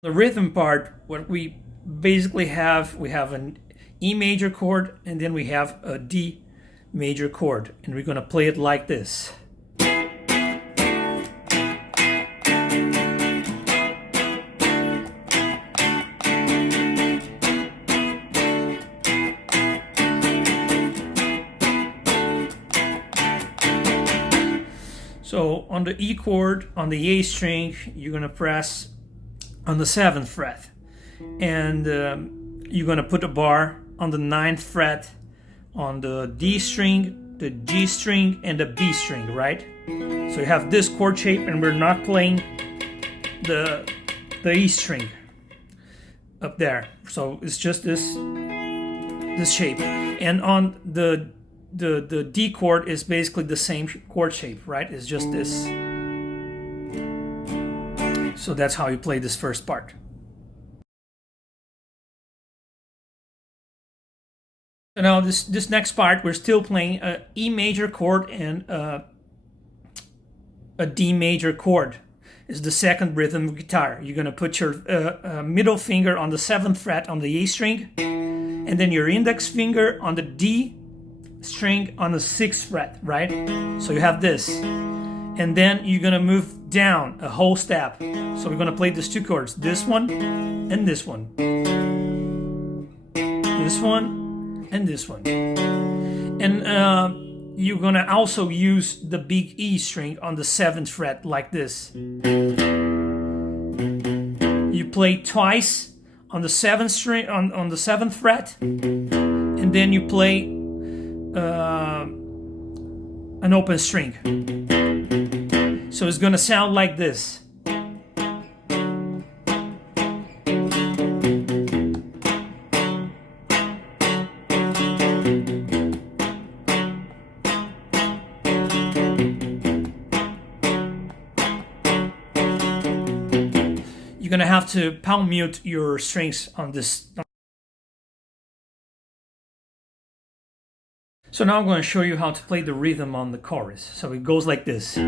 The rhythm part, what we basically have, we have an E major chord and then we have a D major chord, and we're gonna play it like this. So on the E chord, on the A string, you're gonna press on the 7th fret, and you're gonna put a bar on the 9th fret, on the D string, the G string, and the B string, right? So you have this chord shape, and we're not playing the E string up there. So it's just this shape, and on the D chord is basically the same chord shape, right? It's just this. So that's how you play this first part. So now this next part, we're still playing a E major chord and a D major chord. It's the second rhythm guitar. You're gonna put your middle finger on the 7th fret on the A string, and then your index finger on the D string on the 6th fret, right? So you have this, and then you're gonna move down a whole step. So we're gonna play these two chords, this one and this one, this one and this one, and you're gonna also use the big E string on the 7th fret like this. You play twice on the 7th string on the 7th fret, and then you play an open string. So it's gonna sound like this. You're gonna have to palm mute your strings on this. So now I'm going to show you how to play the rhythm on the chorus. So it goes like this.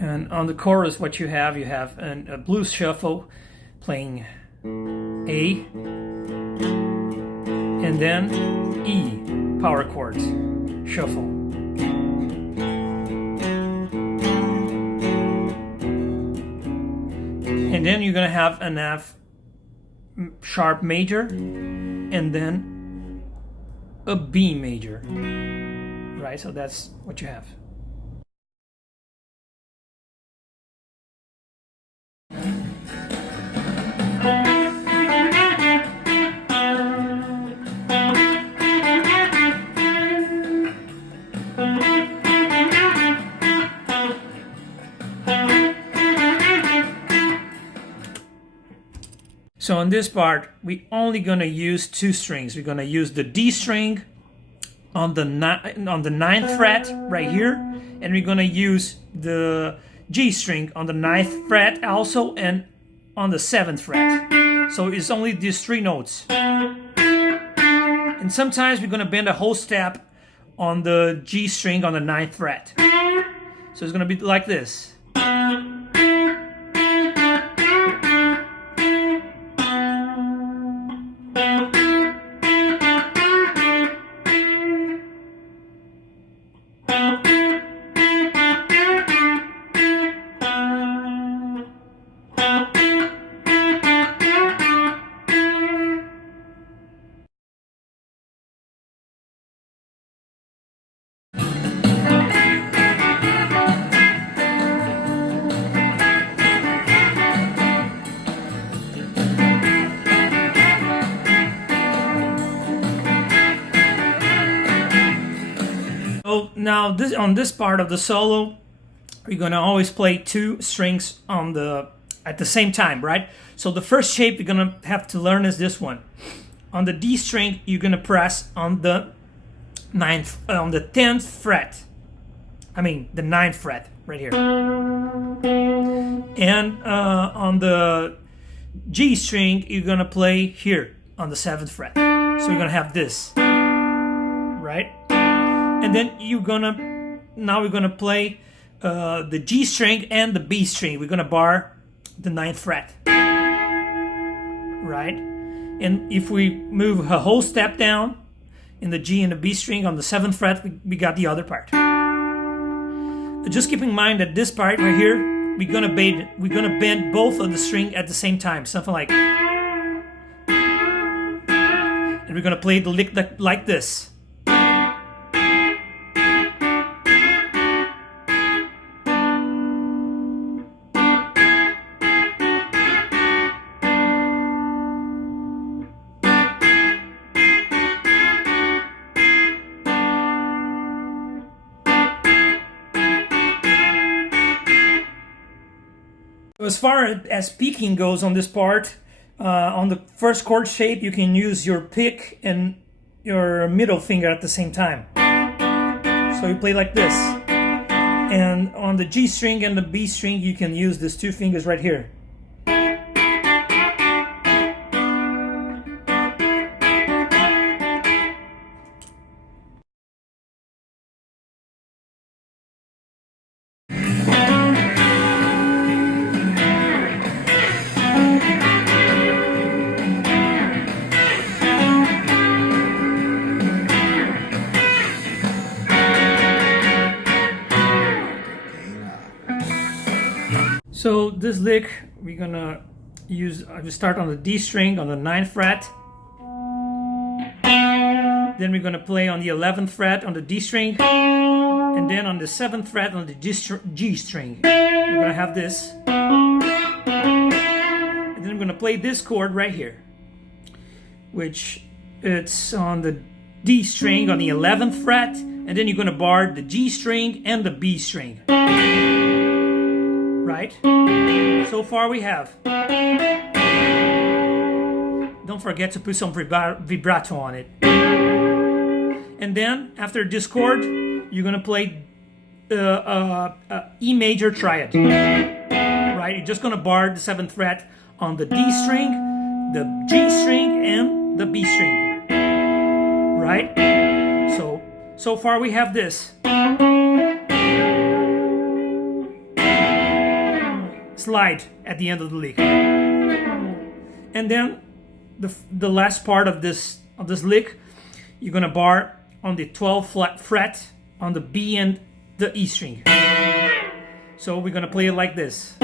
And on the chorus, what you have a blues shuffle playing A, and then E, power chords, shuffle. And then you're gonna have an F sharp major, and then a B major, right? So that's what you have. So on this part, we're only gonna use two strings. We're gonna use the D string on the 9th fret right here, and we're gonna use the G string on the 9th fret also, and on the 7th fret. So it's only these three notes. And sometimes we're gonna bend a whole step on the G string on the 9th fret. So it's gonna be like this. So now on this part of the solo, we're gonna always play two strings at the same time, right? So the first shape you're gonna have to learn is this one. On the D string, you're gonna press on the on the 10th fret. I mean the 9th fret right here. And on the G string, you're gonna play here on the 7th fret. So you're gonna have this, right? And then we're gonna play the G string and the B string. We're gonna bar the 9th fret, right? And if we move a whole step down in the G and the B string on the 7th fret, we got the other part. Just keep in mind that this part right here, we're gonna bend both of the string at the same time, something like, and we're gonna play the lick like this. As far as picking goes on this part, on the first chord shape, you can use your pick and your middle finger at the same time. So you play like this. And on the G string and the B string, you can use these two fingers right here. So this lick, we're gonna use, I will start on the D string on the 9th fret. Then we're gonna play on the 11th fret on the D string. And then on the 7th fret on the G string. We're gonna have this. And then I'm gonna play this chord right here, which it's on the D string on the 11th fret. And then you're gonna bar the G string and the B string. Right? So far we have. Don't forget to put some vibrato on it. And then after this chord, you're gonna play E major triad. Right? You're just gonna bar the 7th fret on the D string, the G string, and the B string. Right? So far we have this. Slide at the end of the lick, and then the last part of this lick, you're gonna bar on the 12th fret on the B and the E string. So we're gonna play it like this.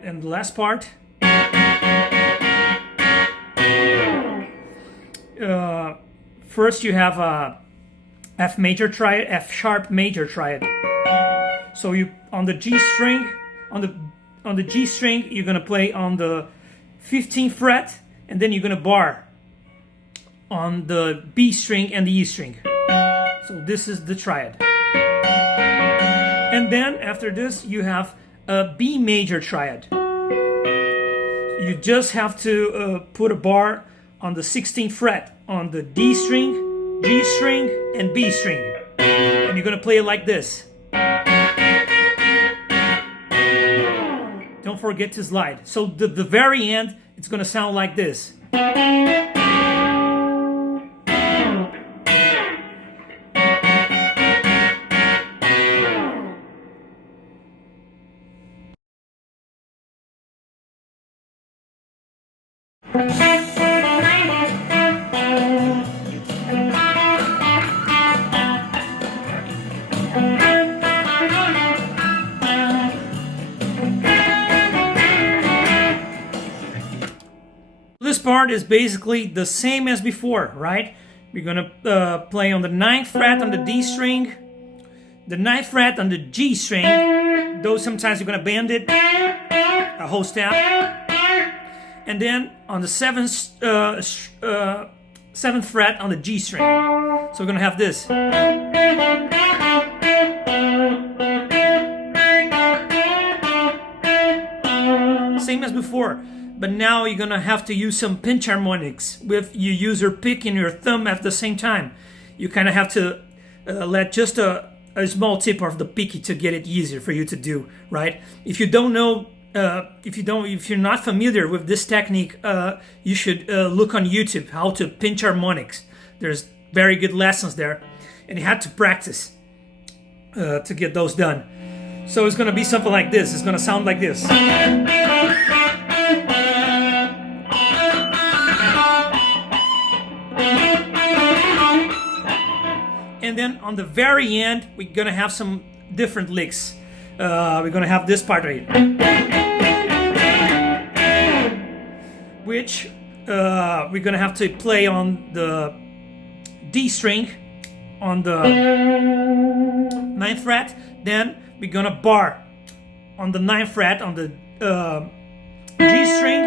And the last part, first you have a F major triad, F sharp major triad. So you on the G string, on the G string, you're gonna play on the 15th fret, and then you're gonna bar on the B string and the E string. So this is the triad. And then after this, you have a B major triad. You just have to put a bar on the 16th fret on the D string, G string, and B string. And you're gonna play it like this. Don't forget to slide. So the very end, it's gonna sound like this. This part is basically the same as before, right? We're gonna play on the 9th fret on the D string, the 9th fret on the G string, though sometimes you're gonna bend it a whole step, and then on the 7th fret on the G string. So we're gonna have this. Same as before, but now you're gonna have to use some pinch harmonics with you use your pick and your thumb at the same time. You kind of have to let just a small tip of the picky to get it easier for you to do, right? If you don't know, if you're not familiar with this technique, you should look on YouTube how to pinch harmonics. There's very good lessons there, and you have to practice to get those done. So it's gonna be something like this. It's gonna sound like this. And then on the very end, we're gonna have some different licks. We're gonna have this part right here, which we're gonna have to play on the D string on the 9th fret. Then we're gonna bar on the 9th fret on the G string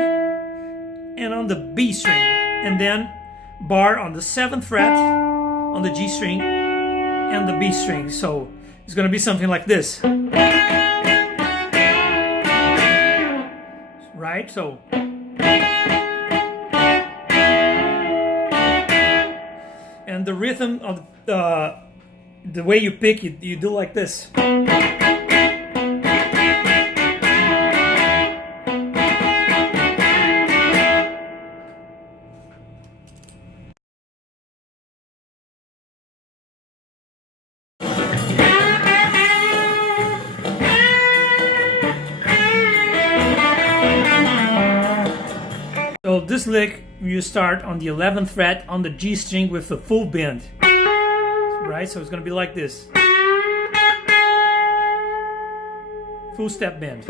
and on the B string, and then bar on the 7th fret on the G string and the B string. So it's gonna be something like this, right? So and the rhythm of the way you pick, you do like this. So this lick, you start on the 11th fret on the G string with a full bend, right? So it's gonna be like this, full step bend.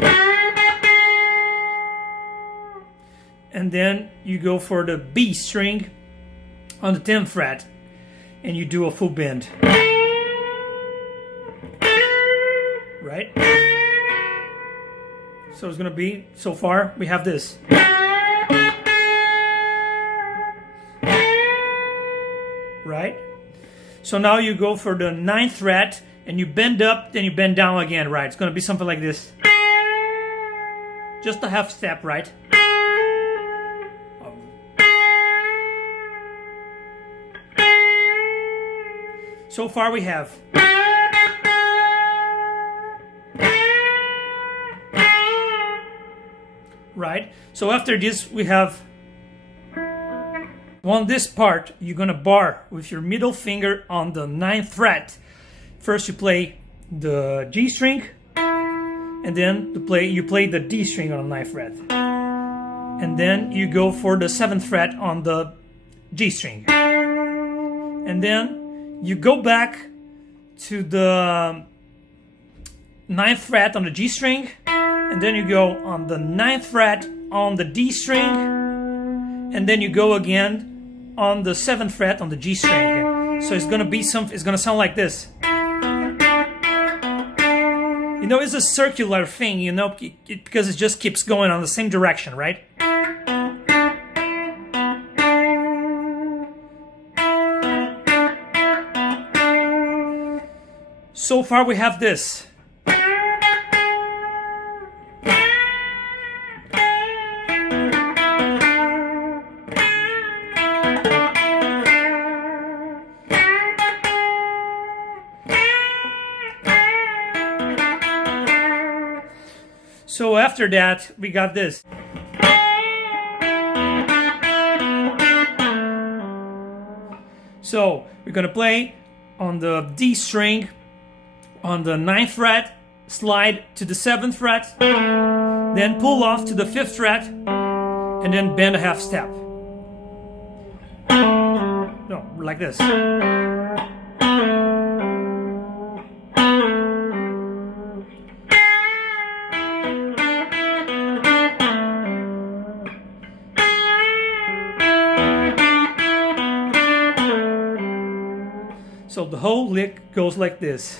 And then you go for the B string on the 10th fret and you do a full bend, right? So it's gonna be, so far we have this. Right? So now you go for the 9th fret and you bend up, then you bend down again, right? It's gonna be something like this. Just a half step, right? So far we have. Right? So after this we have, on this part, you're gonna bar with your middle finger on the 9th fret. First you play the G string, and then you play the D string on the 9th fret. And then you go for the 7th fret on the G string. And then you go back to the 9th fret on the G string, and then you go on the 9th fret on the D string, and then you go again on the 7th fret on the G string. So it's gonna be it's gonna sound like this. You know, it's a circular thing, you know, because it just keeps going on the same direction, right? So far we have this. So after that, we got this. So we're gonna play on the D string on the 9th fret, slide to the 7th fret, then pull off to the 5th fret, and then bend a half step. No, like this. So the whole lick goes like this.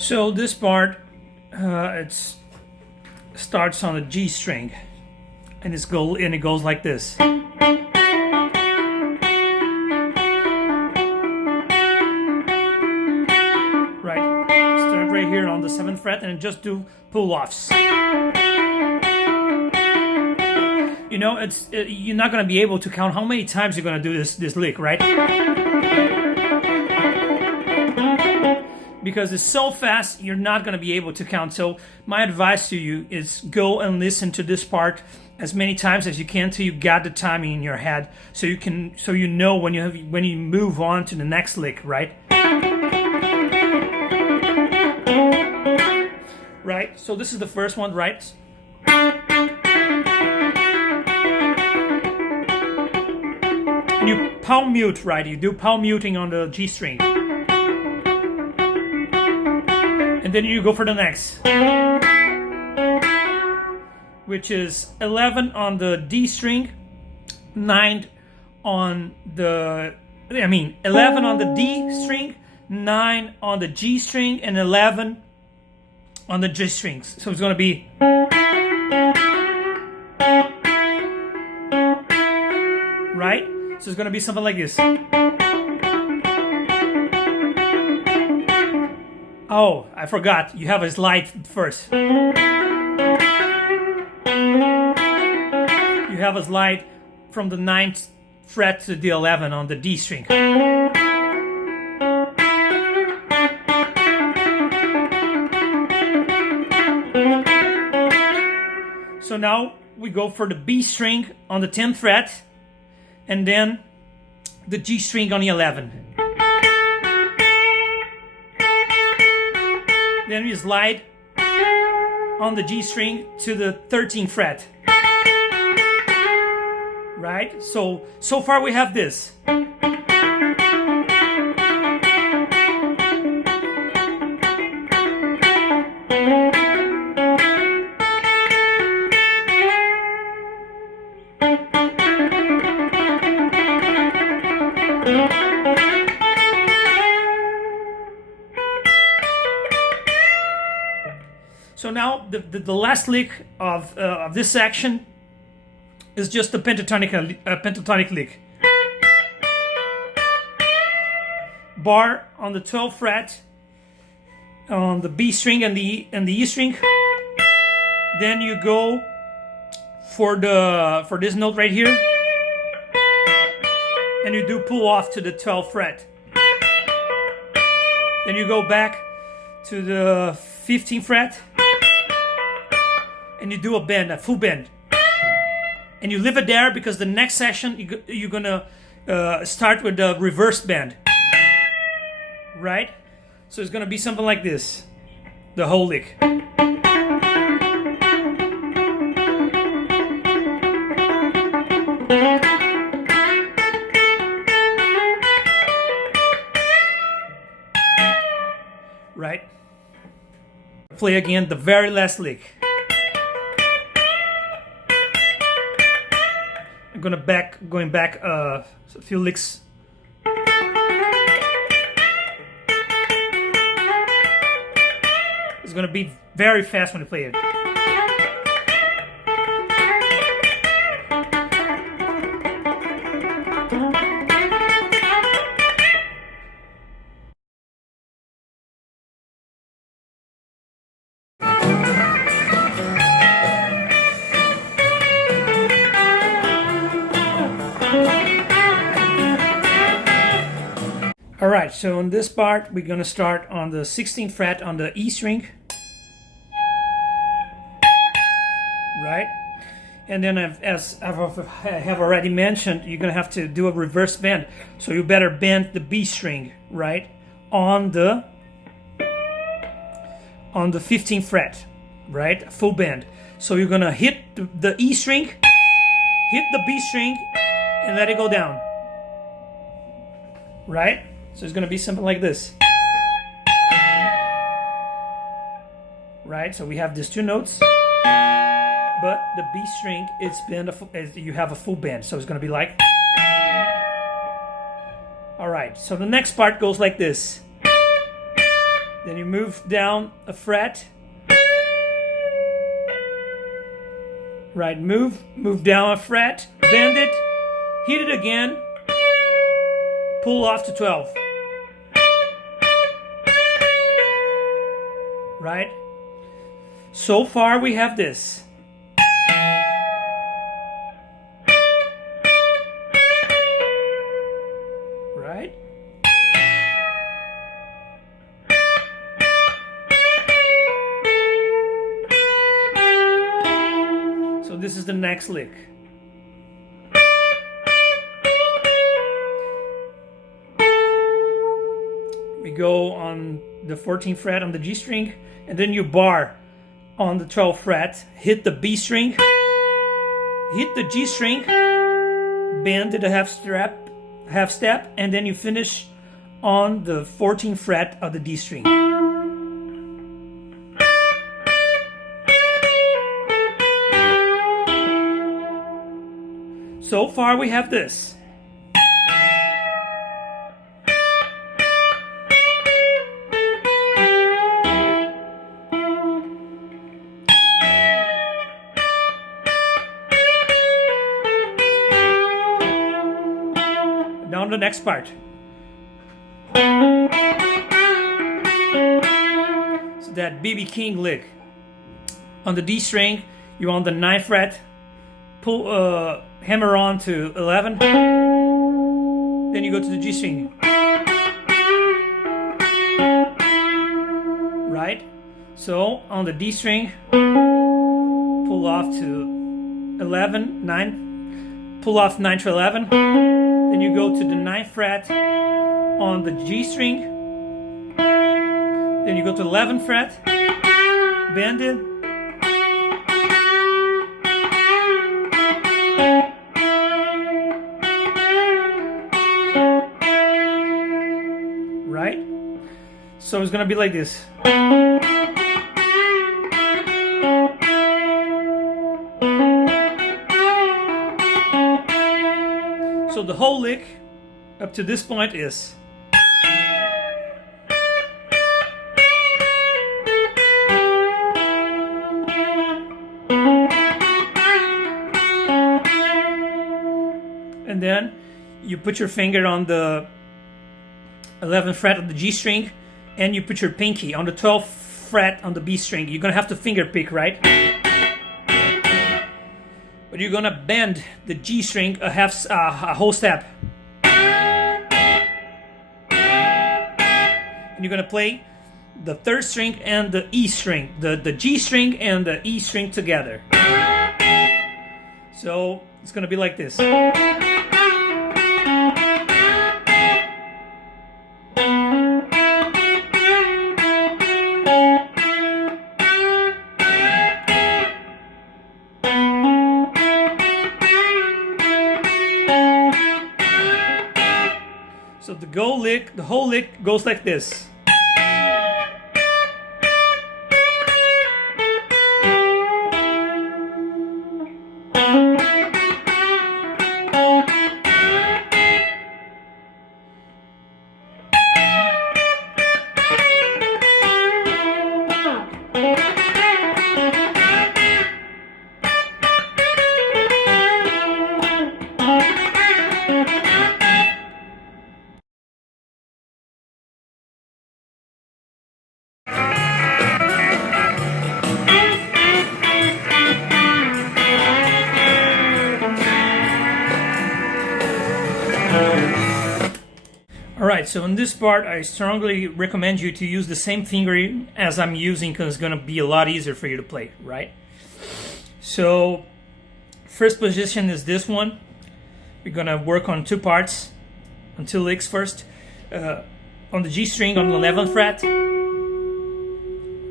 So this part, it starts on a G string, and it goes like this. Right, start right here on the 7th fret, and just do pull-offs. You know, you're not gonna be able to count how many times you're gonna do this lick, right? Because it's so fast, you're not gonna be able to count. So my advice to you is go and listen to this part as many times as you can till you got the timing in your head, so you know when you move on to the next lick, right? Right. So this is the first one, right? And you palm mute, right? You do palm muting on the G string. And then you go for the next, which is 11 on the D string, 9 on the, 11 on the D string, 9 on the G string, and 11 on the G strings. So it's going to be, right? So it's going to be something like this. Oh, I forgot. You have a slide first. You have a slide from the 9th fret to the 11 on the D string. So now we go for the B string on the 10th fret, and then the G string on the 11. Then we slide on the G string to the 13th fret. Right? So far we have this. So now the last lick of this section is just a pentatonic lick. Bar on the 12th fret on the B string and the E string. Then you go for this note right here, and you do pull off to the 12th fret. Then you go back to the 15th fret, and you do a bend, a full bend, and you leave it there because the next section you're gonna start with the reverse bend, right? So it's gonna be something like this, the whole lick. Right? Play again the very last lick. I'm going back a few licks. It's gonna be very fast when you play it. Alright, so in this part we're gonna start on the 16th fret on the E string. Right? And then as I have already mentioned, you're gonna have to do a reverse bend. So you better bend the B string, right? On the 15th fret, right? Full bend. So you're gonna hit the E string, hit the B string, and let it go down. Right? So it's going to be something like this. Right? So we have these two notes, but the B string is bend, you have a full bend. So it's going to be like. Alright, so the next part goes like this. Then you move down a fret. Right, move down a fret, bend it, hit it again, pull off to 12. Right? So far we have this. Right? So this is the next lick. We go on the 14th fret on the G string, and then you bar on the 12th fret, hit the B string, hit the G string, bend to the half step, and then you finish on the 14th fret of the D string. So far we have this. Now the next part. So that BB King lick. On the D string, you're on the 9th fret, pull hammer on to 11, then you go to the G string. Right? So on the D string, pull off to 11, 9, pull off 9 to 11, then you go to the 9th fret on the G string, then you go to the 11th fret, bend it, right? So it's gonna be like this. So the whole lick up to this point is. And then you put your finger on the 11th fret of the G string, and you put your pinky on the 12th fret on the B string. You're gonna have to finger pick, right? But you're gonna bend the G string a whole step. And you're gonna play the 3rd string and the E string, the G string and the E string together. So it's gonna be like this. So the whole lick goes like this. Alright, so in this part I strongly recommend you to use the same finger as I'm using, because it's going to be a lot easier for you to play, right? So first position is this one. We're going to work on 2 parts, on 2 licks first. On the G string on the 11th fret,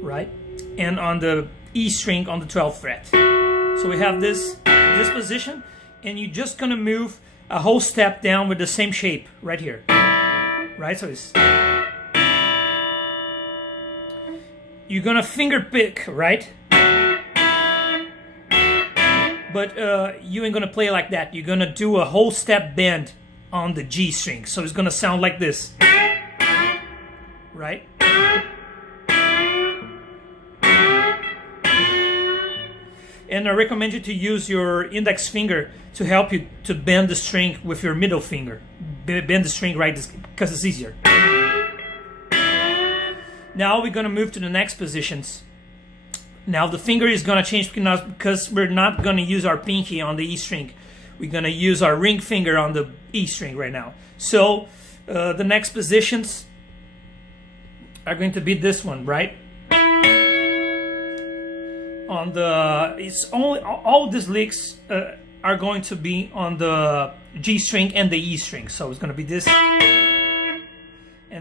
right? And on the E string on the 12th fret. So we have this position, and you're just going to move a whole step down with the same shape right here. Right, so it's, you're gonna finger pick, right? But you ain't gonna play like that. You're gonna do a whole step bend on the G string, so it's gonna sound like this, right? And I recommend you to use your index finger to help you to bend the string with your middle finger. Bend the string right, because it's easier. Now we're gonna move to the next positions. Now the finger is gonna change because we're not gonna use our pinky on the E string. We're gonna use our ring finger on the E string right now. So the next positions are going to be this one, right? On the, it's only, all these licks are going to be on the G string and the E string. So it's going to be this, and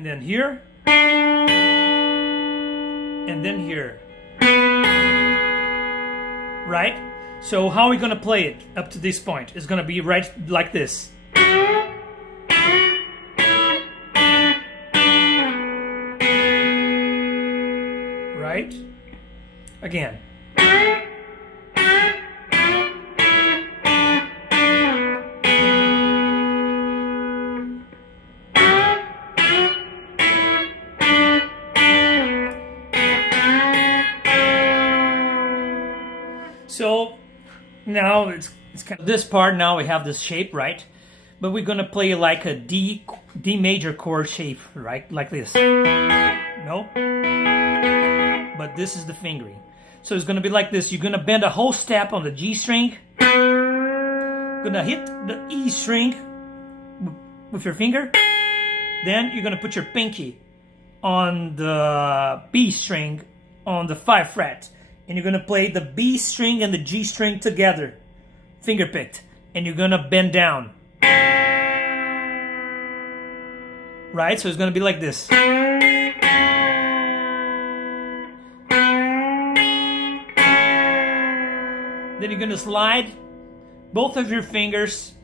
then here, and then here, right? So how are we going to play it up to this point? It's going to be right like this. Right? Again. So now it's kind of this part. Now we have this shape, right? But we're gonna play like a D major chord shape, right? Like this. No? But this is the fingering. So it's gonna be like this. You're gonna bend a whole step on the G string. Gonna hit the E string with your finger. Then you're gonna put your pinky on the B string on the 5th fret. And you're gonna play the B string and the G string together, finger picked, and you're gonna bend down. Right? So it's gonna be like this. Then you're gonna slide both of your fingers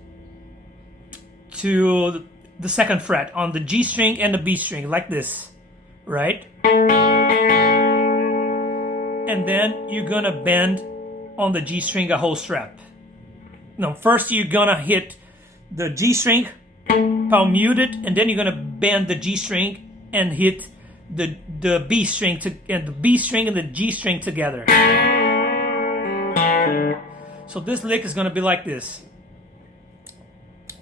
to the 2nd fret on the G string and the B string, like this, right? And then you're gonna bend on the G string a whole strap. No, first you're gonna hit the G string, palm muted, and then you're gonna bend the G string and hit the B string and the B string and the G string together. So this lick is gonna be like this,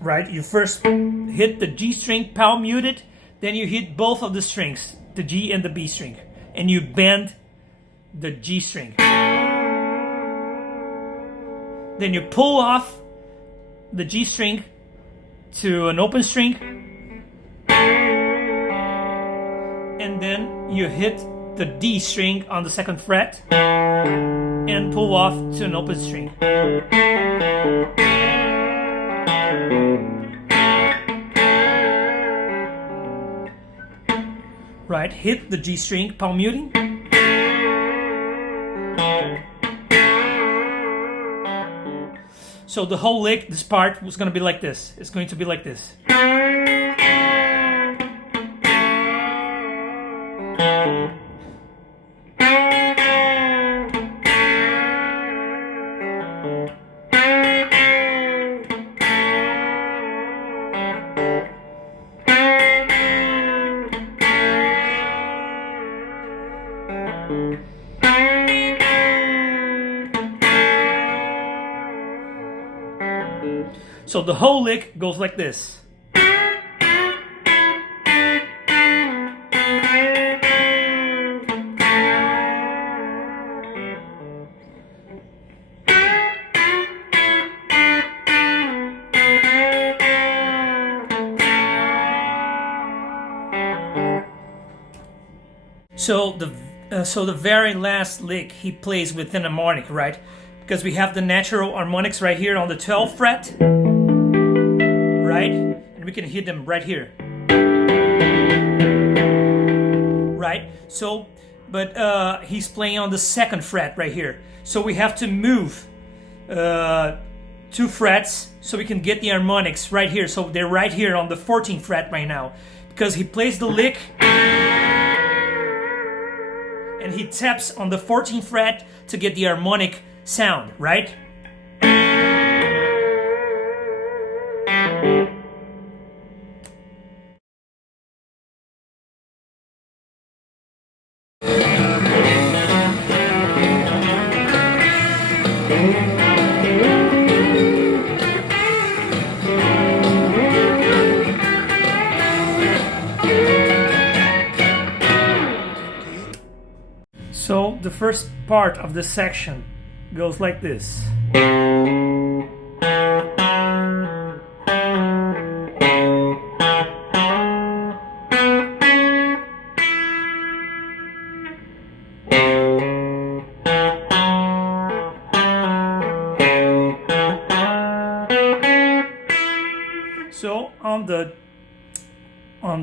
right? You first hit the G string, palm muted, then you hit both of the strings, the G and the B string, and you bend the G string. Then you pull off the G string to an open string, and then you hit the D string on the 2nd fret and pull off to an open string. Right, hit the G string, palm muting. So the whole lick, this part, was going to be like this. It's going to be like this. So the whole lick goes like this. So the very last lick he plays with an harmonic, right? Because we have the natural harmonics right here on the 12th fret, right? And we can hit them right here, right? So, but he's playing on the 2nd fret right here. So we have to move 2 frets so we can get the harmonics right here. So they're right here on the 14th fret right now, because he plays the lick and he taps on the 14th fret to get the harmonic sound, right? So the first part of the section goes like this. So on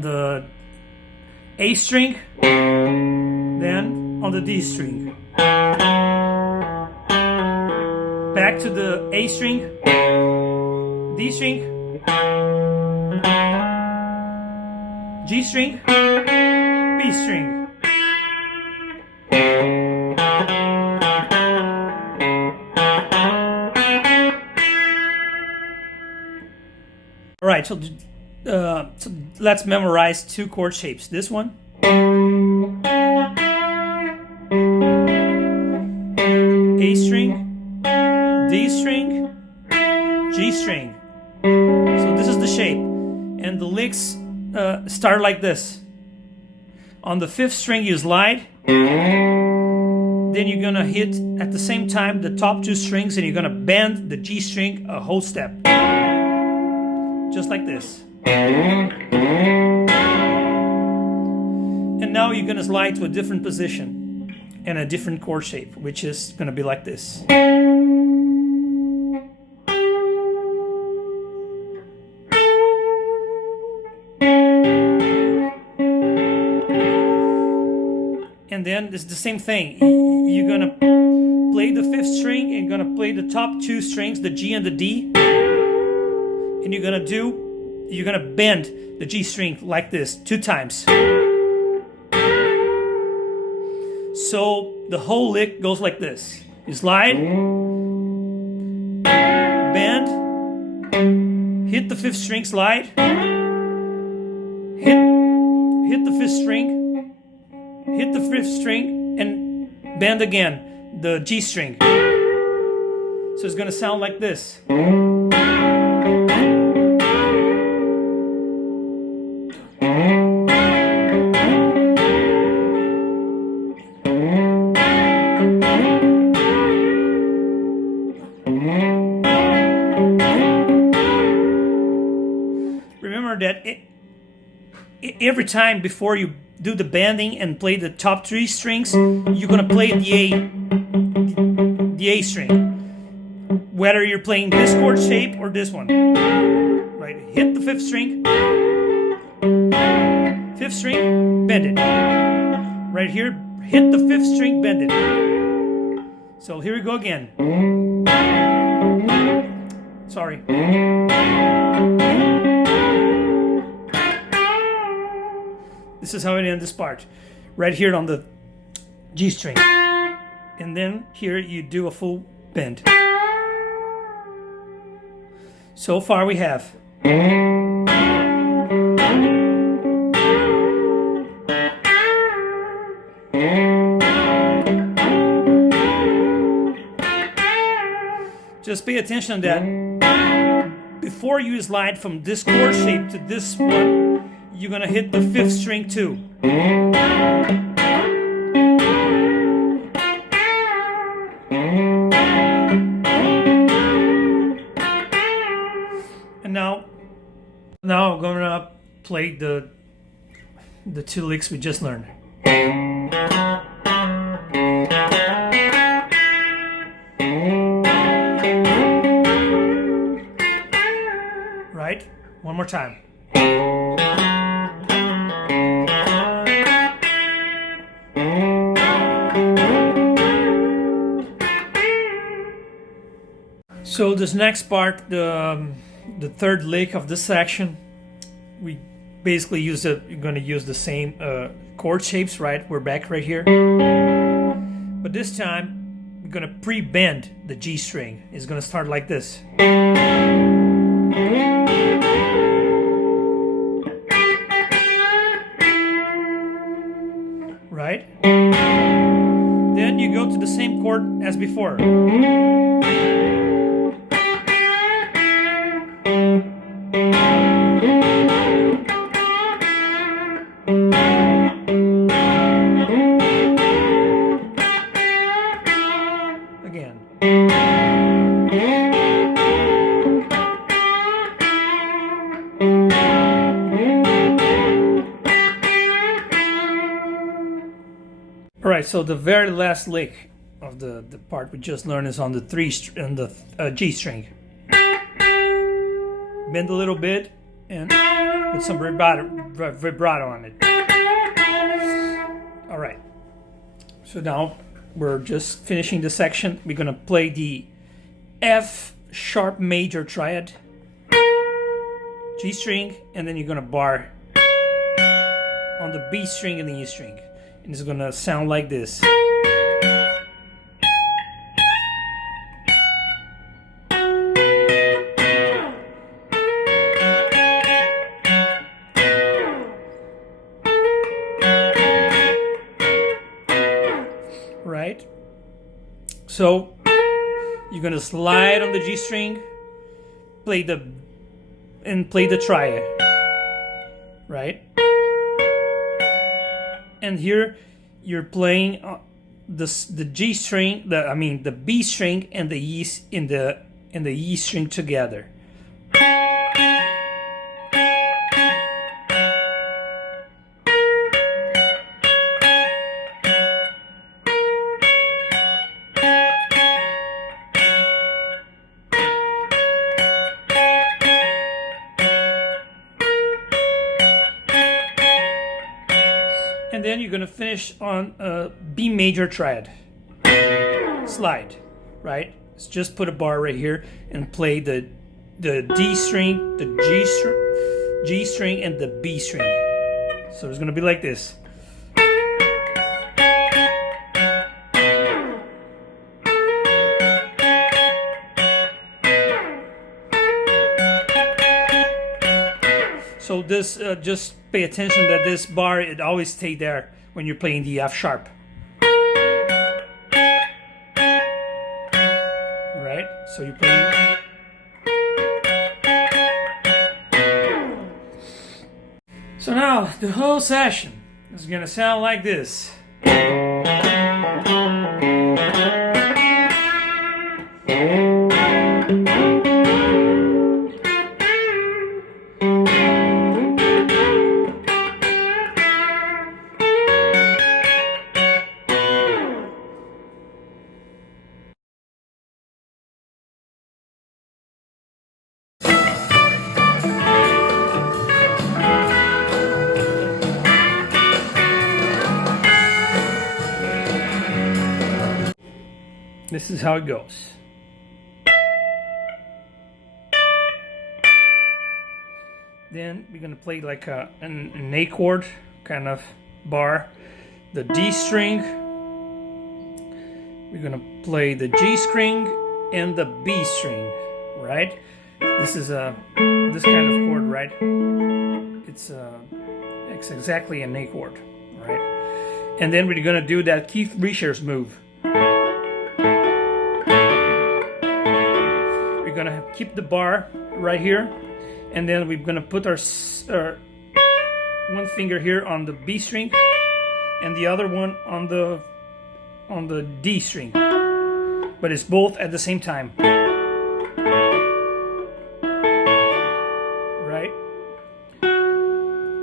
the A string, then on the D string, back to the A string, D string, G string, B string. All right, so let's memorize two chord shapes. This one, A string, D string, G string. So this is the shape, and the licks start like this. On the fifth string you slide, then you're gonna hit at the same time the top two strings, and you're gonna bend the G string a whole step. Just like this. And now you're going to slide to a different position and a different chord shape, which is going to be like this. And then it's the same thing. You're going to play the fifth string and you're going to play the top two strings, the G and the D. And you're gonna bend the G string like this 2 times. So the whole lick goes like this. You slide, bend, hit the fifth string, slide, hit the fifth string, hit the fifth string, and bend again the G string. So it's gonna sound like this. Remember that every time before you do the bending and play the top 3 strings, you're gonna play the A string. Whether you're playing this chord shape or this one. Right, hit the fifth string, bend it. Right here, hit the fifth string, bend it. So here we go again. Sorry. This is how it ends this part. Right here on the G string. And then here you do a full bend. So far we have just pay attention that before you slide from this chord shape to this one, you're gonna hit the fifth string too. And now I'm gonna play the 2 licks we just learned. Right? One more time. So this next part, the third lick of this section, we basically you're going to use the same chord shapes, right? We're back right here. But this time, we're going to pre-bend the G string. It's going to start like this. Right? Then you go to the same chord as before. right, so the very last lick of the part we just learned is on the G string. Bend a little bit and put some vibrato on it. All right. So now we're just finishing the section. We're gonna play the F sharp major triad, G string, and then you're gonna bar on the B string and the E string. And it's gonna sound like this. Right? So you're gonna slide on the G string, play the triad, right? And here you're playing the G string, the B string and the E in the E string together. And then you're gonna finish on a B major triad. Slide, right? Let's just put a bar right here and play the D string, the G string, and the B string. So it's gonna be like this. So this, just pay attention that this bar, it always stays there when you're playing the F sharp. Right? So you play. So now the whole session is gonna sound like this. This is how it goes. Then we're gonna play like an A chord kind of bar, the D string. We're gonna play the G string and the B string, right? This is this kind of chord, right? It's exactly an A chord, right? And then we're gonna do that Keith Richards move. We're gonna keep the bar right here, and then we're gonna put our one finger here on the B string and the other one on the D string, but it's both at the same time, right?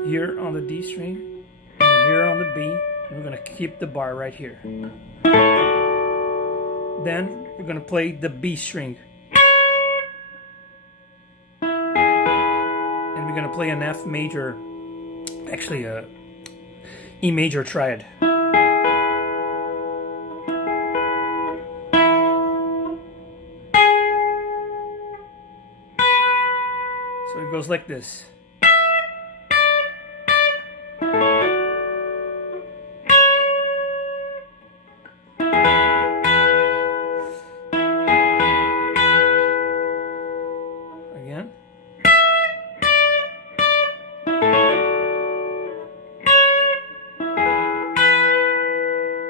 Here on the D string and here on the B, and we're gonna keep the bar right here. Then we're gonna play the B string. We're gonna play an F major, actually a E major triad. So it goes like this. Again.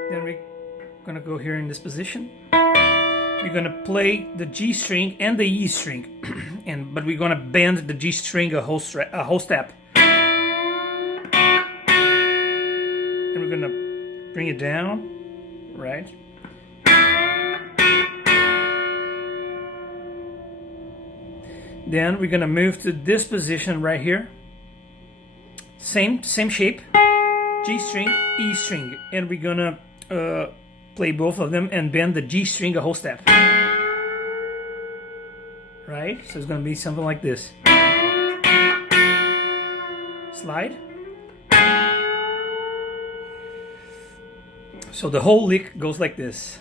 Then we're gonna go here in this position. We're gonna play the G string and the E string, but we're gonna bend the G string a whole step, and we're gonna bring it down, right? Then we're gonna move to this position right here. Same shape. G string, E string, and we're gonna play both of them and bend the G string a whole step. Right? So it's going to be something like this. Slide. So the whole lick goes like this.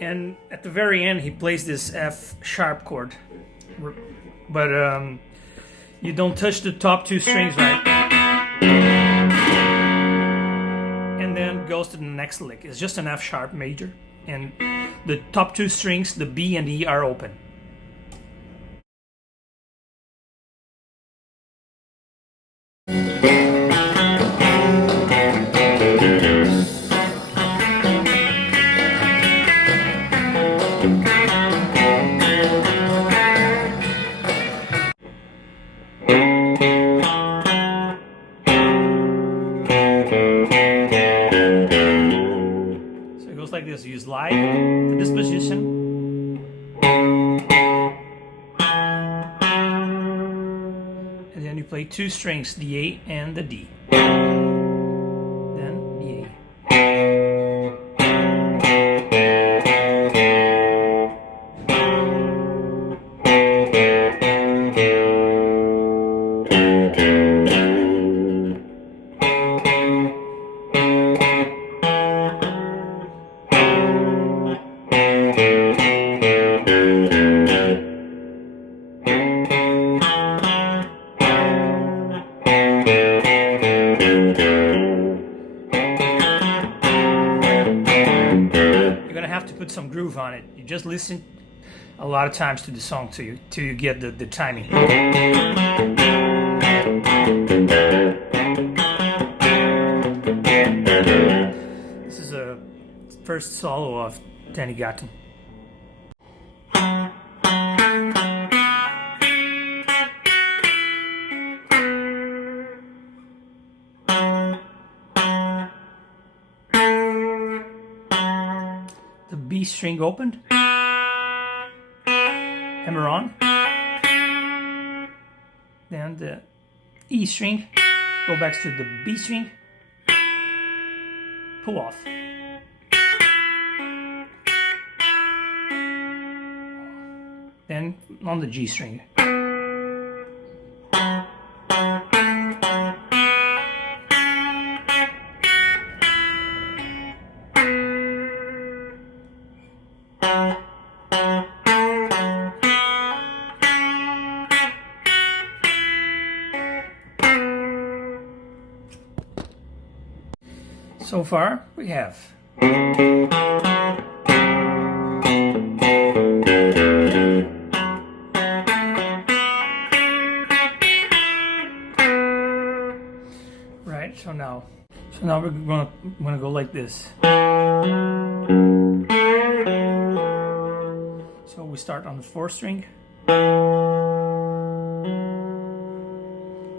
And at the very end, he plays this F sharp chord, but you don't touch the top two strings, right? And then goes to the next lick. It's just an F sharp major, and the top two strings, the B and E, are open. Like this, you slide to this position, and then you play two strings, the A and the D, then the A. To put some groove on it. You just listen a lot of times to the song till you get the timing. This is a first solo of Danny Gatton. The B string opened, hammer on, then the E string, go back to the B string, pull off. Then on the G string. So far, we have right. So now we're gonna go like this. So we start on the fourth string.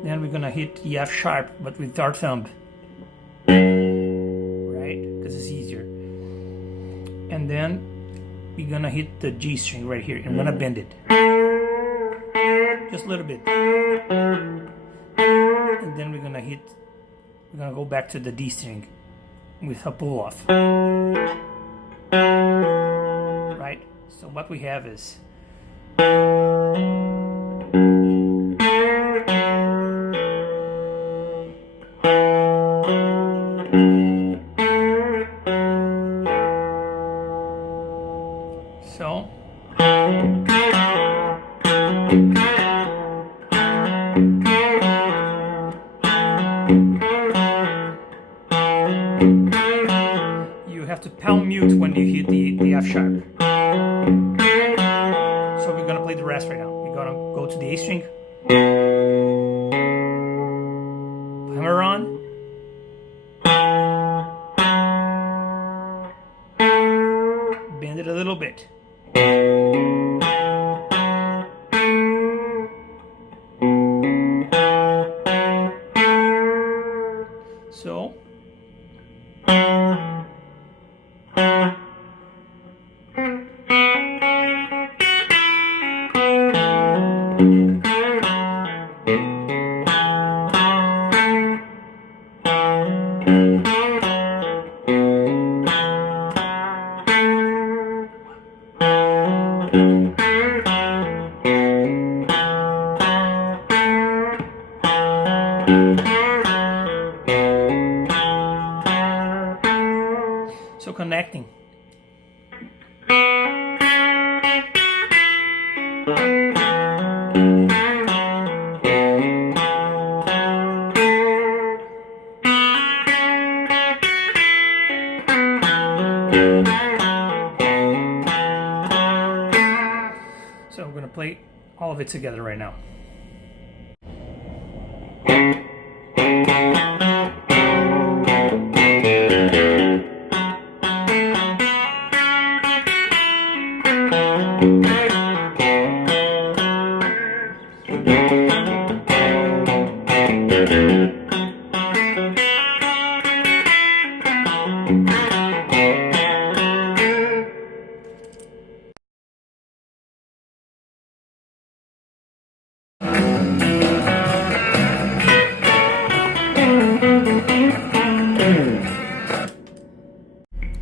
Then we're gonna hit the F sharp, but with our thumb. Because it's easier. And then we're gonna hit the G string right here. I'm gonna bend it just a little bit, and then we're gonna go back to the D string with a pull off. Right? So what we have is so you have to palm mute when you hit the F sharp. So we're gonna play the rest right now. We're gonna go to the A string, hammer on, bend it a little bit, So connecting. So we're going to play all of it together right now.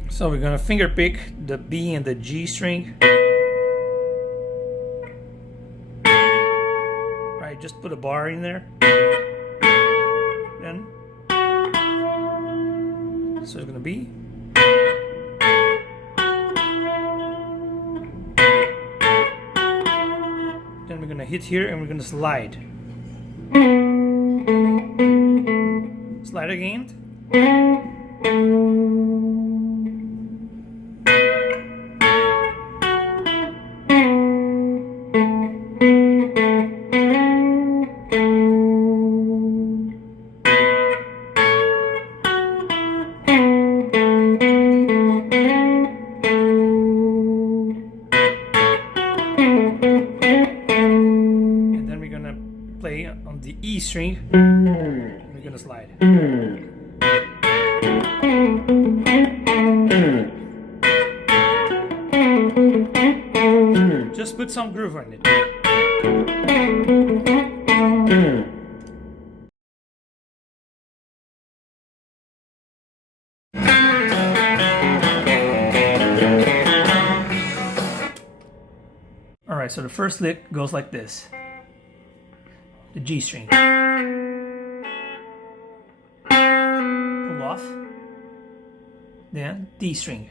So we're gonna finger pick the B and the G string. Right, just put a bar in there. Then, so it's gonna be. Then we're gonna hit here and we're gonna slide. Slide again. And then we're gonna play on the E string. We're gonna slide. Just put some groove on it. Alright, so the first lick goes like this. The G string. Pull off. Then D string.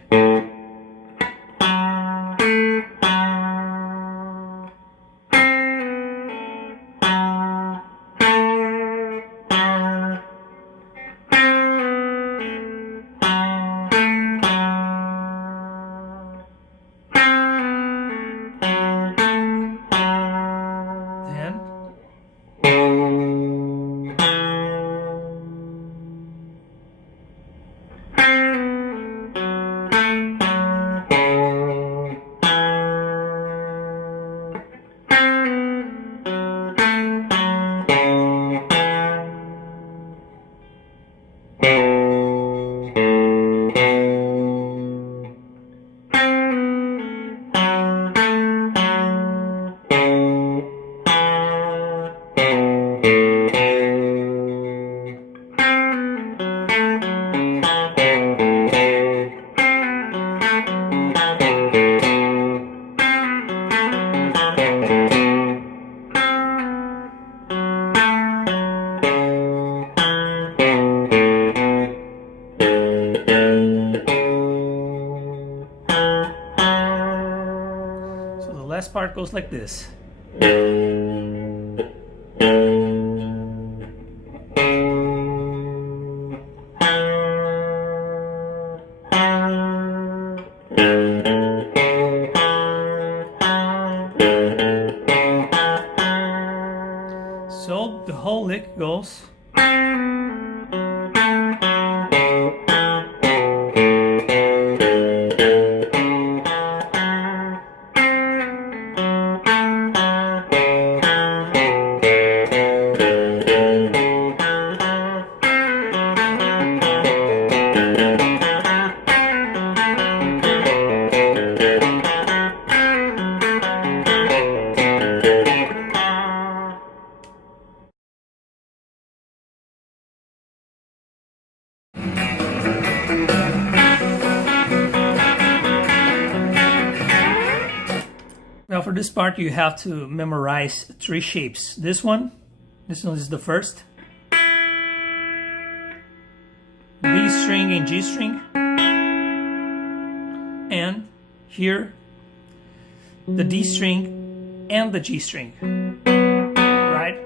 Last part goes like this. So the whole lick goes. Now for this part you have to memorize three shapes. This one is the first. string in G string, and here the D string and the G string, right?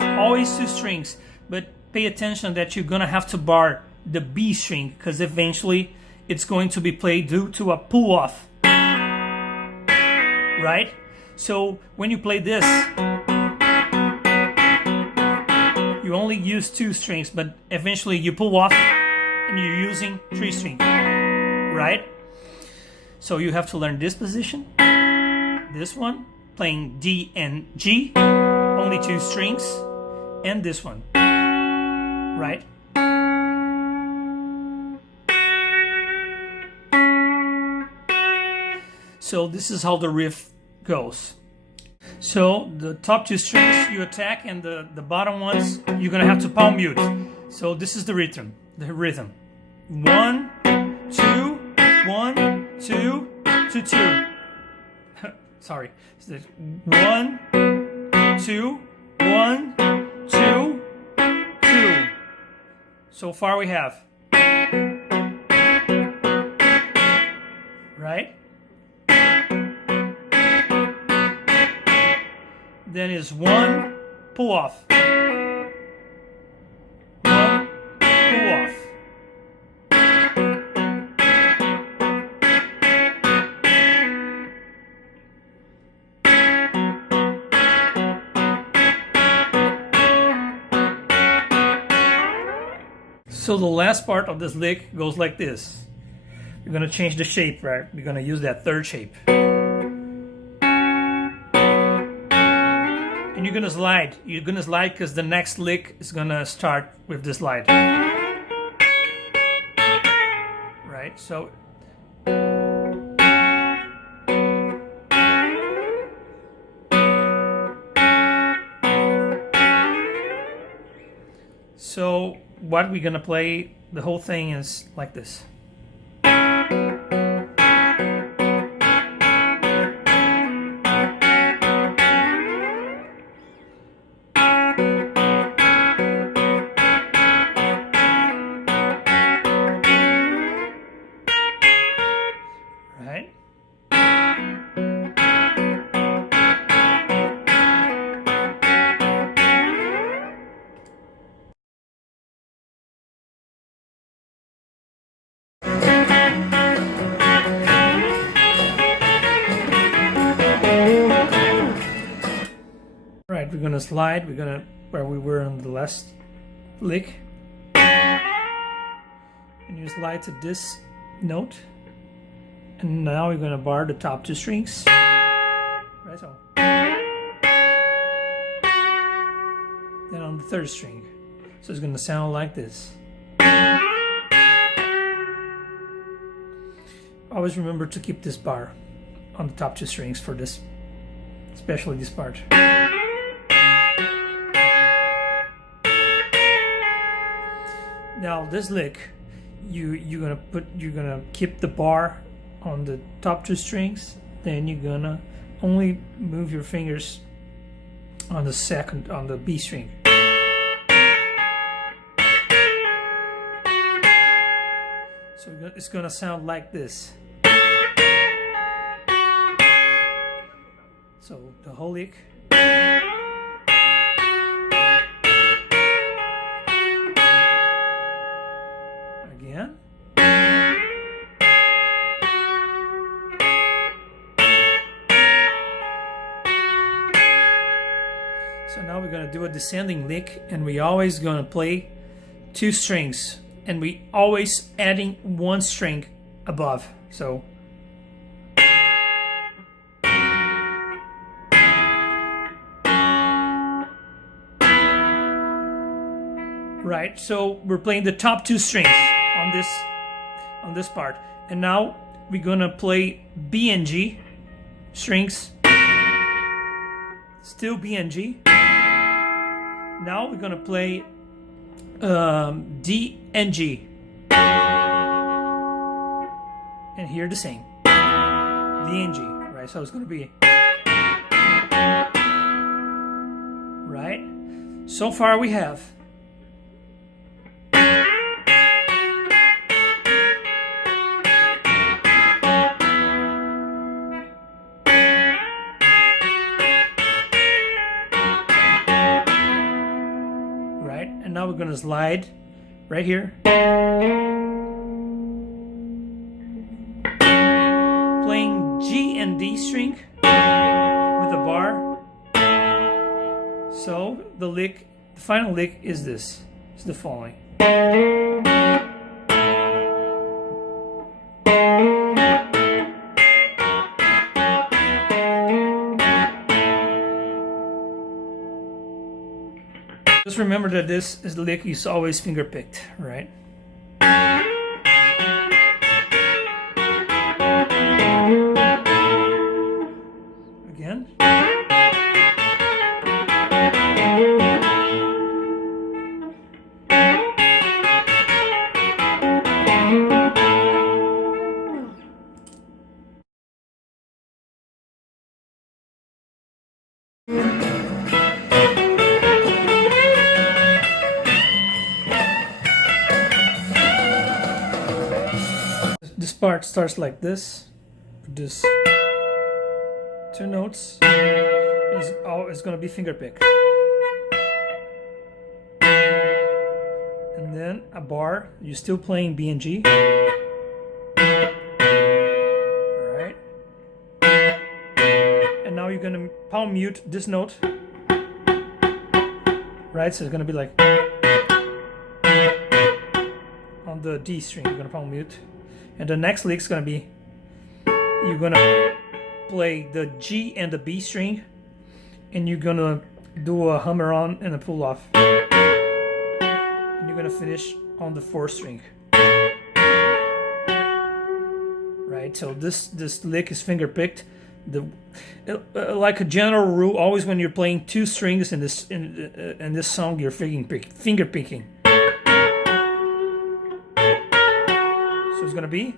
Always two strings, but pay attention that you're gonna have to bar the B string because eventually it's going to be played due to a pull off, right? So when you play this, you only use two strings, but eventually you pull off and you're using three strings, right? So you have to learn this position, this one, playing D and G, only two strings, and this one, right? So this is how the riff goes. So the top two strings you attack, and the bottom ones you're gonna have to palm mute. So this is the rhythm. 1, 2, 1, 2, 2, 2. Sorry. 1, 2, 1, 2, 2. So far we have, right? Then is 1, pull off. 1, pull off. So the last part of this lick goes like this. We're gonna change the shape, right? We're gonna use that third shape. And you're gonna slide. You're gonna slide because the next lick is gonna start with the slide. Right? So what we're gonna play, the whole thing is like this. Right, we're gonna slide, where we were on the last lick. And you slide to this note. And now we're gonna bar the top two strings. Right, so. Then on the third string. So it's gonna sound like this. Always remember to keep this bar on the top two strings for this, especially this part. Now this lick, you're gonna keep the bar on the top two strings. Then you're gonna only move your fingers on the B string. So it's gonna sound like this. So the whole lick. Again. So now we're gonna do a descending lick, and we always gonna play two strings, and we always adding one string above. So right, so we're playing the top two strings on this part, and now we're gonna play B and G strings, still B and G. Now we're gonna play D and G, and here the same, D and G, right? So it's gonna be right. So far we have And now we're gonna slide right here, playing G and D string with a bar. So the final lick is this. It's the following. Just remember that this is the lick is always finger picked, right? Again. This part starts like this. This two notes is always going to be finger pick, and then a bar. You're still playing B and G, right? And now you're going to palm mute this note, right? So it's going to be like on the D string. You're going to palm mute. And the next lick's gonna be, you're gonna play the G and the B string, and you're gonna do a hammer on and a pull off, and you're gonna finish on the 4th string. Right. So this lick is finger picked. Like a general rule, always when you're playing 2 strings in this song, you're finger picking. So it's gonna be.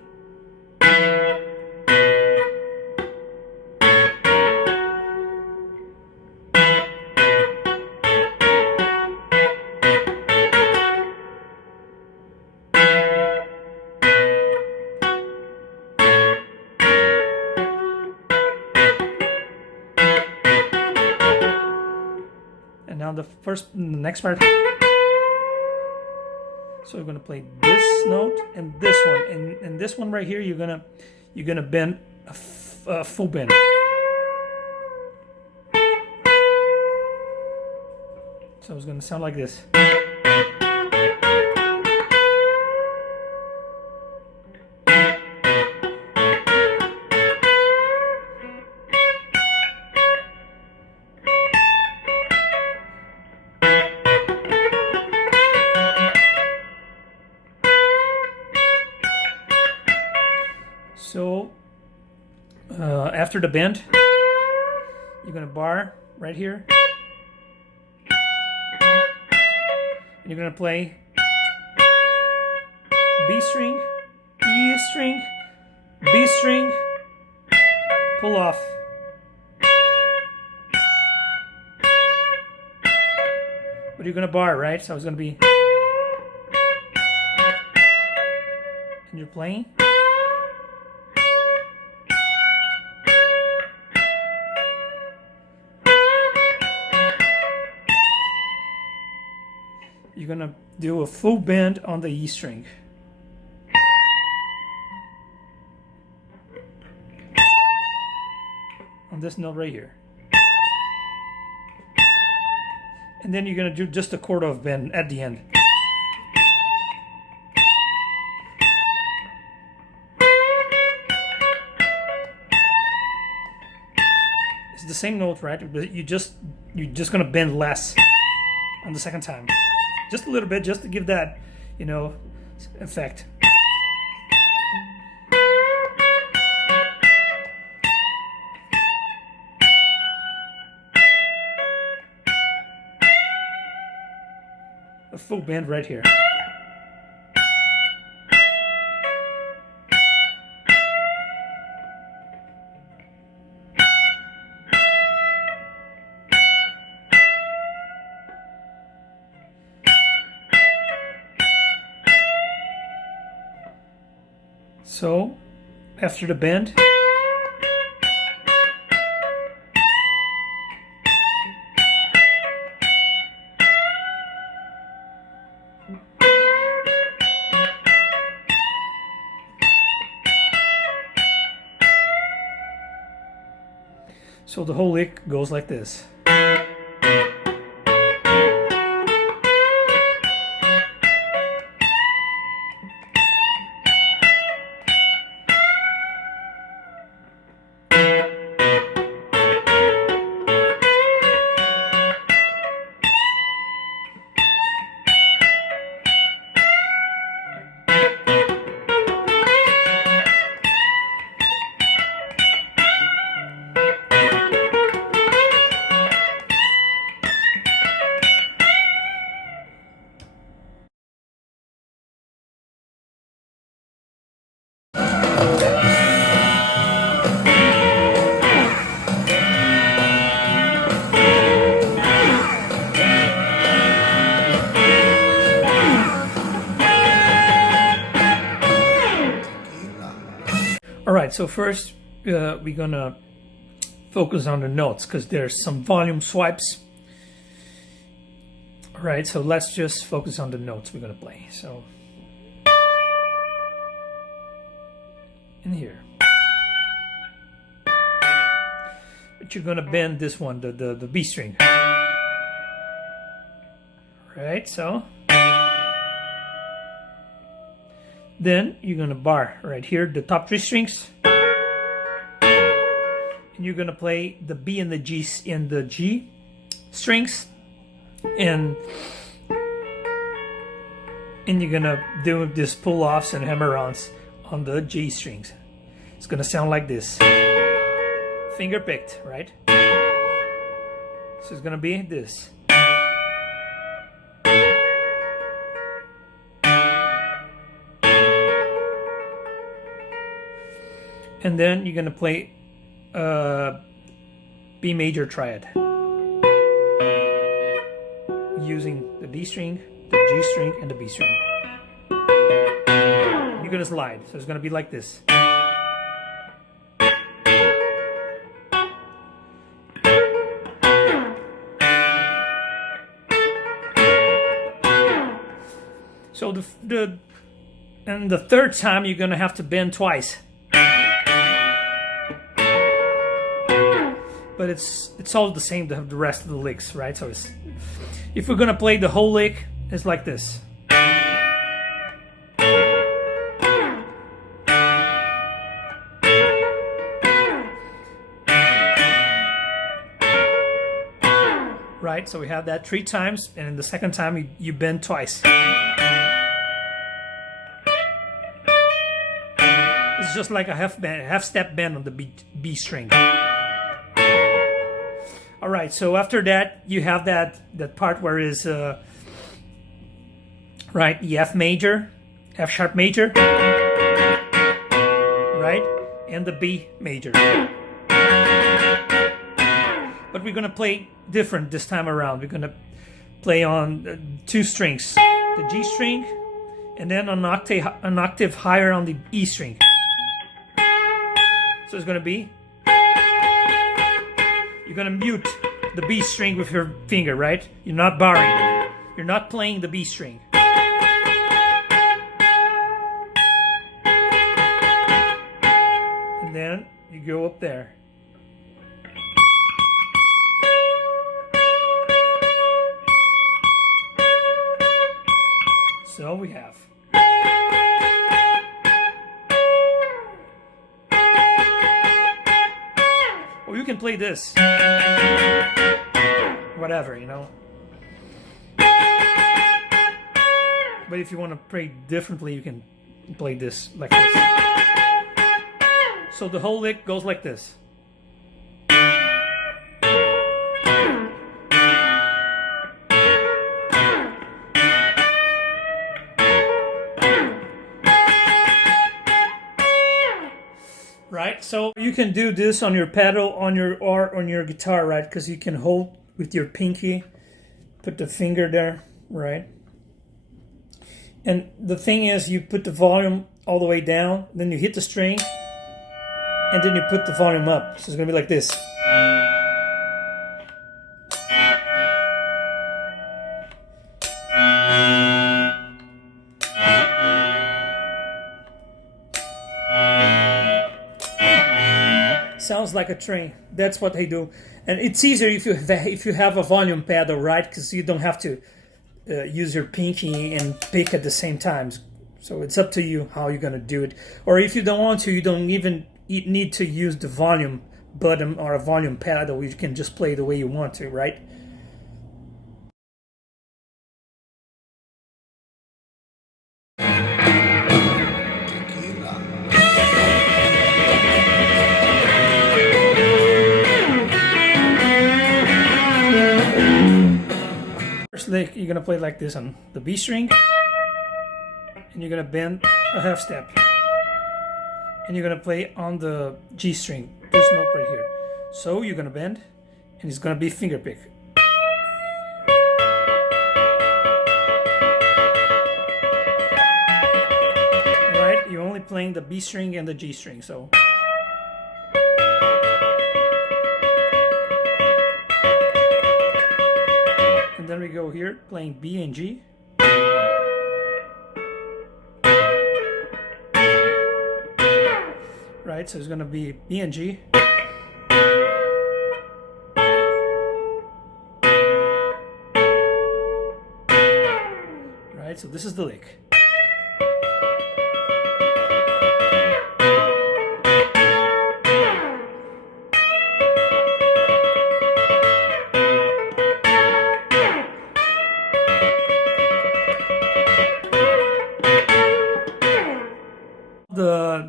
And now the next part. So you're gonna play this note and this one, and this one right here, you're gonna bend a full bend. So it's gonna sound like this. So after the bend, you're gonna bar right here, and you're gonna play B string, E string, B string, pull off. But you're gonna bar, right? So it's gonna be, and you're playing. You're gonna do a full bend on the E string. On this note right here. And then you're gonna do just a quarter of bend at the end. It's the same note, right? But you're just gonna bend less on the second time. Just a little bit, just to give that, effect. A full bend right here. So, after the bend, So the whole lick goes like this. Alright, so first we're gonna focus on the notes because there's some volume swipes. Alright, so let's just focus on the notes we're gonna play. So in here. But you're gonna bend this one, the B string. Right, so then you're gonna bar right here the top 3 strings, and you're gonna play the B and the G in the G strings, and you're gonna do this pull-offs and hammer-ons on the G strings. It's gonna sound like this. Finger picked, right? So it's gonna be this. And then you're gonna play B major triad using the D string, the G string, and the B string. You're gonna slide, so it's gonna be like this. So the third time you're gonna have to bend twice. But it's all the same to have the rest of the licks, right? So if we're gonna play the whole lick, it's like this. Right, so we have that 3 times, and in the second time you bend twice. It's just like a half step bend on the B string. All right, so after that you have that part where is right, the F major, F sharp major, right, and the B major. But we're gonna play different this time around. We're gonna play on 2 strings, the G string, and then an octave higher on the E string. So it's gonna be, you're gonna mute the B string with your finger, right? You're not barring. You're not playing the B string. And then you go up there. So we have. Or you can play this. Whatever, you know. But if you want to play differently, you can play this like this. So the whole lick goes like this. Right, so you can do this on your pedal, on your guitar, right? Because you can hold with your pinky, put the finger there, right? And the thing is, you put the volume all the way down, then you hit the string, and then you put the volume up. So it's gonna be like this. Sounds like a train. That's what they do, and it's easier if you have a volume pedal, right? Because you don't have to use your pinky and pick at the same time. So it's up to you how you're gonna do it. Or if you don't want to, you don't even need to use the volume button or a volume pedal. You can just play the way you want to, right? First lick, you're gonna play like this on the B string, and you're gonna bend a half step, and you're gonna play on the G string. This note right here. So you're gonna bend, and it's gonna be finger pick. Right? You're only playing the B string and the G string, so. And then we go here, playing B and G. Right, so it's gonna be B and G. Right, so this is the lick.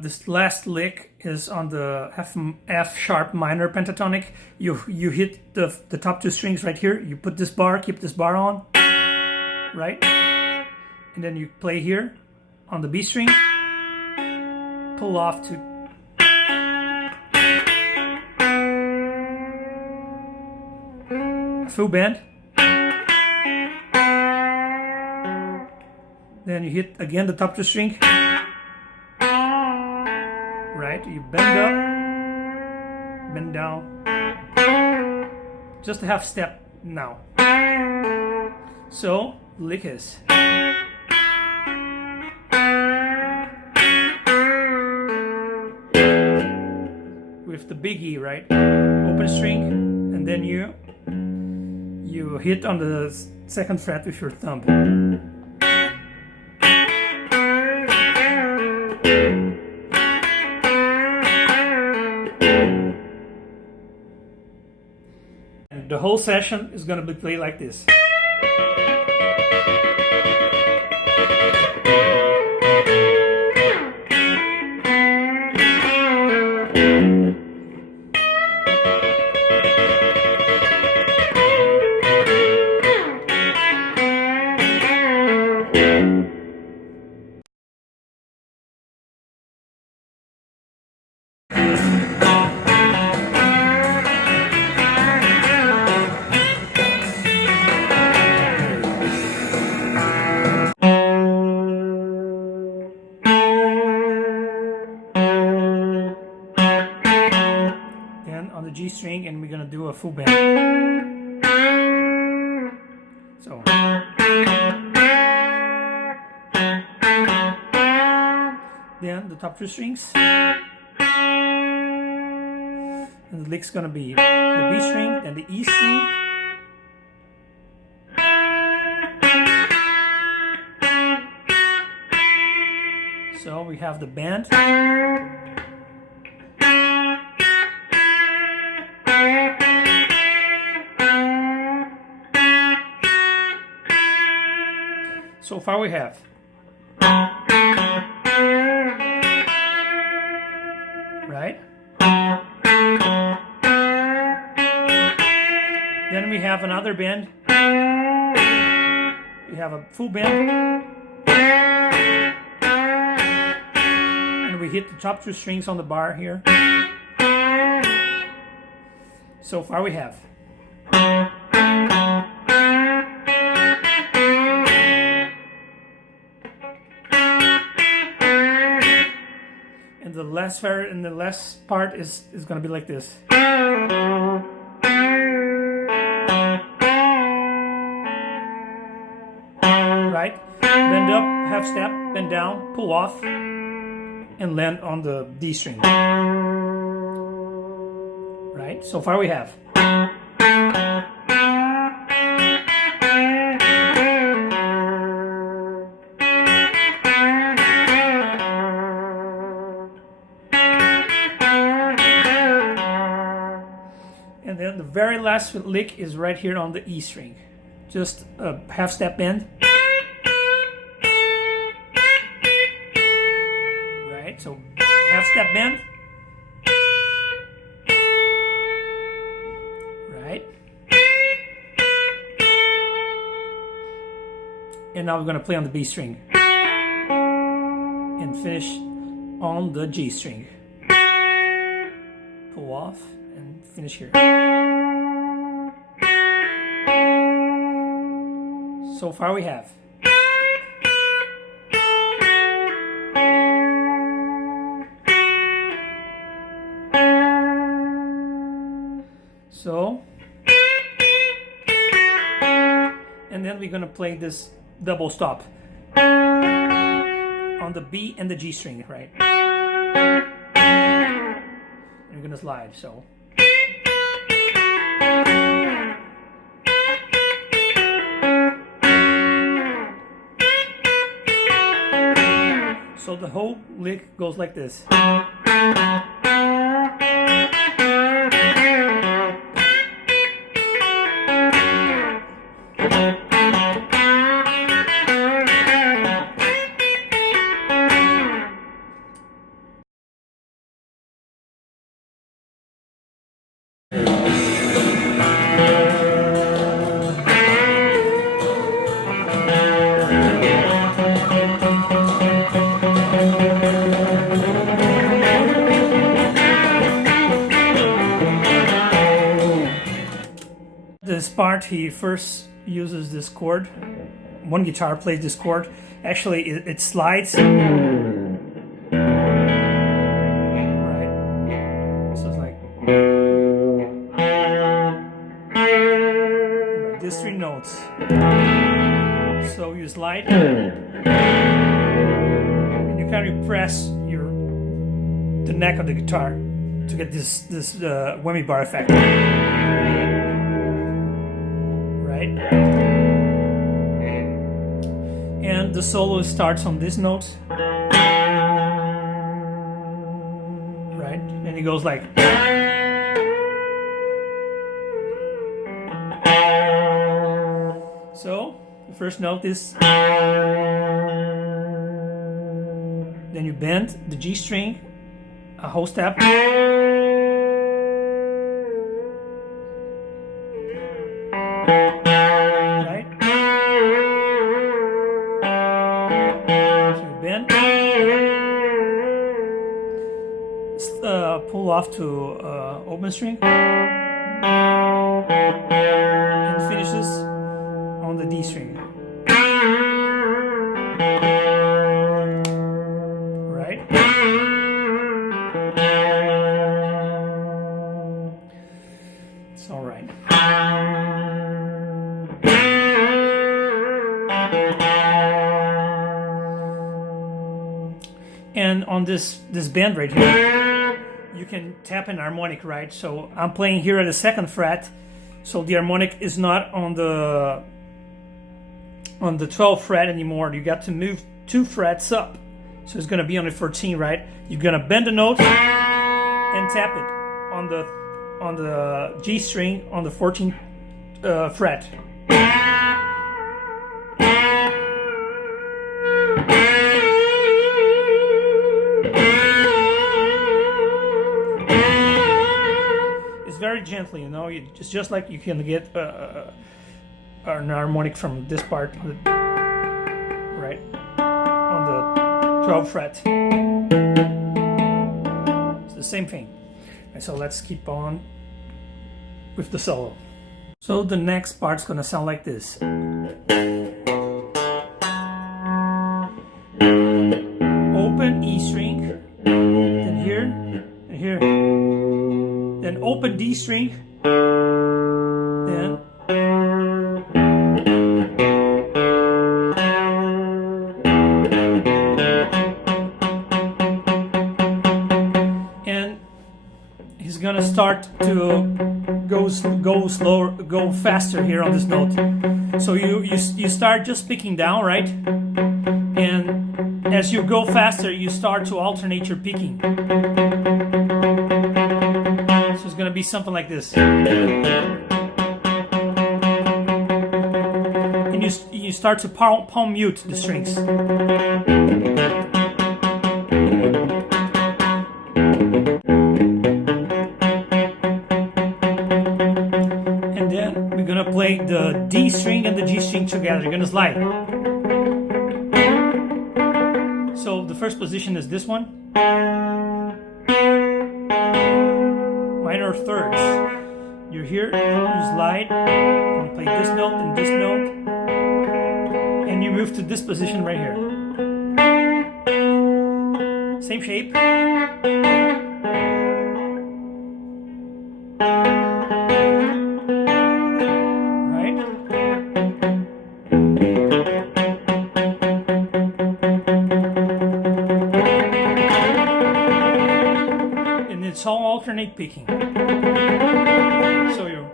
This last lick is on the F sharp minor pentatonic. You hit the top two strings right here. You put this bar, keep this bar on, right? And then you play here on the B string, pull off to full bend. Then you hit again the top two string. Right, you bend up, bend down, just a half step now. So, lick is. With the big E, right? Open string, and then you hit on the second fret with your thumb. The whole session is going to be played like this. On the G string, and we're gonna do a full bend. So then the top two strings, and the lick's gonna be the B string and the E string, so we have the bend. So far we have right. Then we have another bend. We have a full bend, and we hit the top two strings on the bar here. So far we have. And the last part is going to be like this. Right? Bend up, half step, bend down, pull off, and land on the D string. right? So far we have. And then the very last lick is right here on the E string. Just a half step bend. Right, so half step bend. Right. And now we're going to play on the B string. And finish on the G string. Pull off and finish here. So far we have. So, and then we're gonna play this double stop on the B and the G string, right? And we're gonna slide, so. So the whole lick goes like this. This part, he first uses this chord. One guitar plays this chord. Actually, it slides. Right. So it's like. Right, these three notes. So you slide. And you kind of press the neck of the guitar to get this whammy bar effect. Right? And the solo starts on this note. Right? And it goes like. So, the first note is. Then you bend the G string, a whole step. Pull off to open string and finishes on the D string. Right? It's all right. And on this bend right here, you can tap an harmonic, right? So I'm playing here at the 2nd fret, so the harmonic is not on the 12th fret anymore. You got to move 2 frets up, so it's gonna be on the 14, right? You're gonna bend the note and tap it on the G string on the 14th fret. Very gently, you know. It's just like you can get an harmonic from this part, right, on the 12th fret. It's the same thing. And so let's keep on with the solo. So the next part's gonna sound like this. Open E string, then here, and here. Then open D string, then and he's gonna start to go faster here on this note. So you start just picking down, right? And as you go faster, you start to alternate your picking. So it's gonna be something like this. And you start to palm mute the strings. And then we're gonna play the D string and the G string together. You're gonna slide. So the first position is this one. Minor thirds. You're here, you slide, you play this note and this note, and you move to this position right here. Same shape. Right? And it's all alternate picking. So you.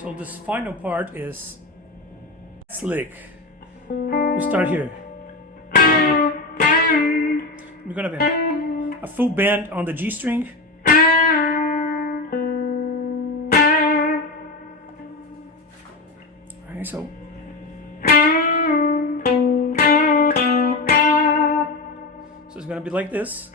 So this final part is slick. We start here. We're gonna bend a full bend on the G string. Alright, so it's gonna be like this.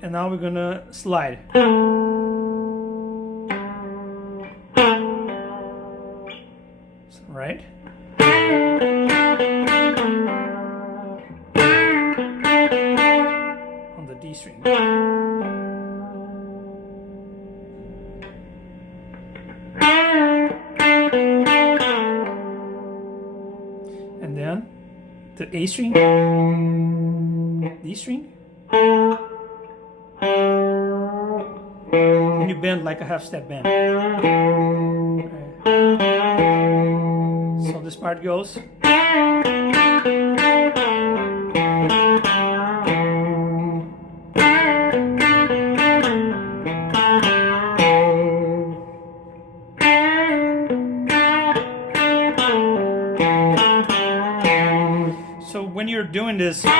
And now we're gonna slide. Right? On the D string. And then the A string, D string, and you bend like a half step bend. So this part goes. So when you're doing this, you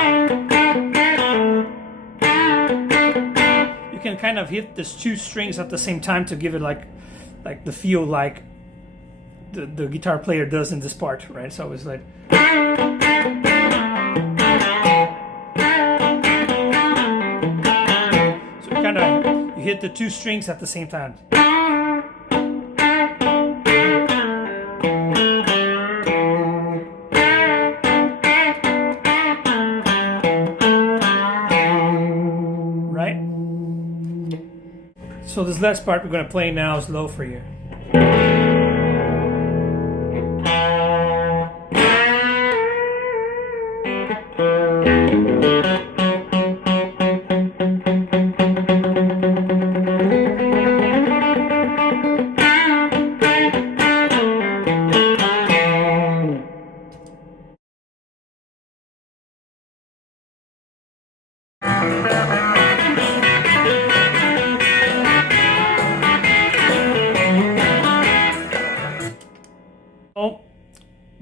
can kind of hit these two strings at the same time to give it like the feel like the guitar player does in this part, right? So it's like. So kind of you hit the two strings at the same time. So this last part we're going to play now is low for you.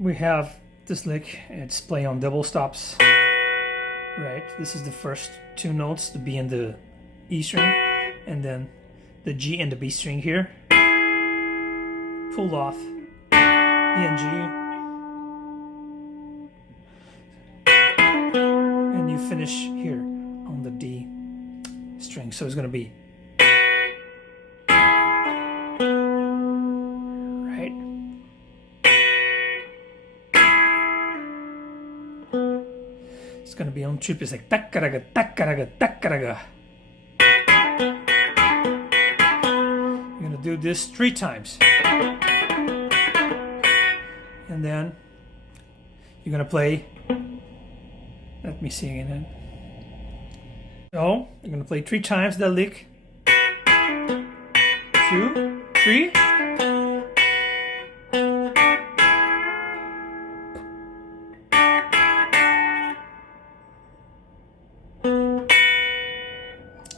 We have this lick, it's play on double stops, right? This is the first two notes, the B and the E string, and then the G and the B string here. Pull off E and G, and you finish here on the D string. So it's going to be right. It's going to be on trip. It's like takkaraga, takkaraga, takkaraga. You're going to do this 3 times. And then you're going to play Let me sing it. So I'm gonna play 3 times that lick. 2, 3.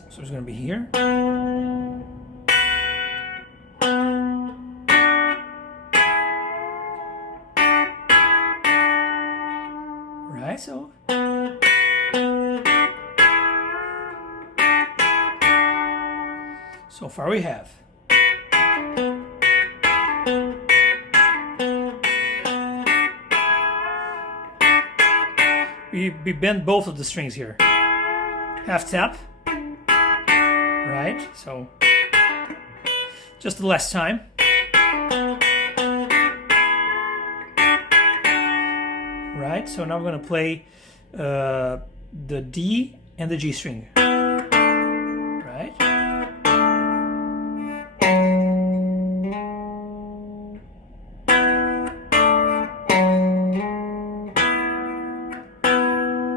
So it's gonna be here. Right, so. So far we have. We bend both of the strings here. Half tap. Right, so just the last time. Right, so now we're going to play the D and the G string. Right.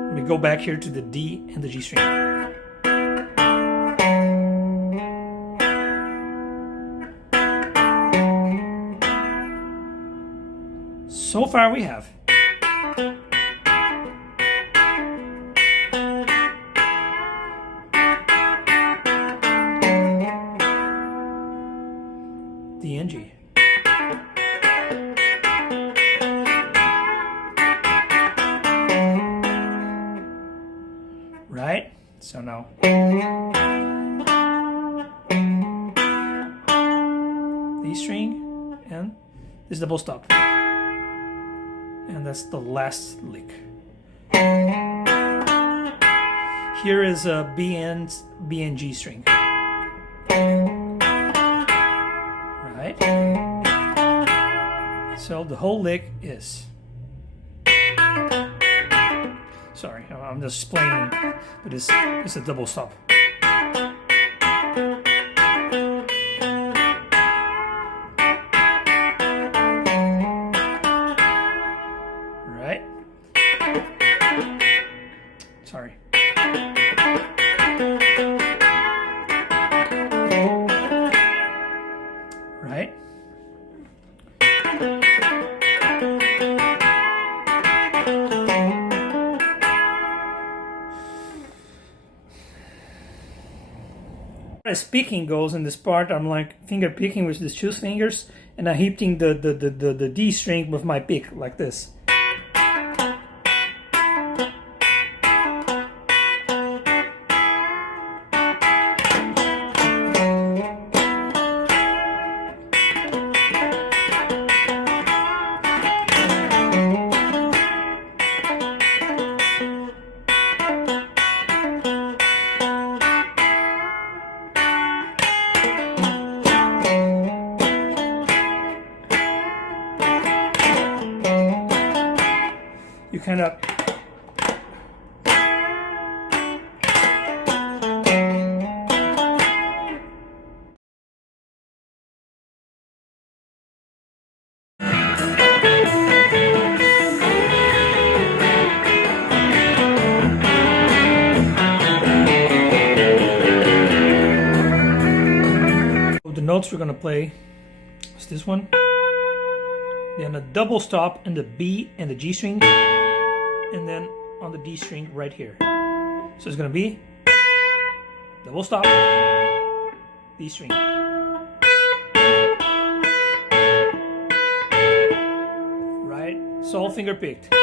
Let me go back here to the D and the G string. So far we have. D and G. Right? So now. D string and this double stop. And that's the last lick. Here is a B and G string. Right? So the whole lick is. Sorry, I'm just explaining, but it's a double stop. Sorry. Right? As picking goes in this part, I'm like finger picking with these 2 fingers, and I'm hitting the D string with my pick like this. You kind of the notes we're going to play is this one, then a double stop in the B and the G string, and then on the D string right here. So it's going to be double stop, D string. Right? It's all finger picked.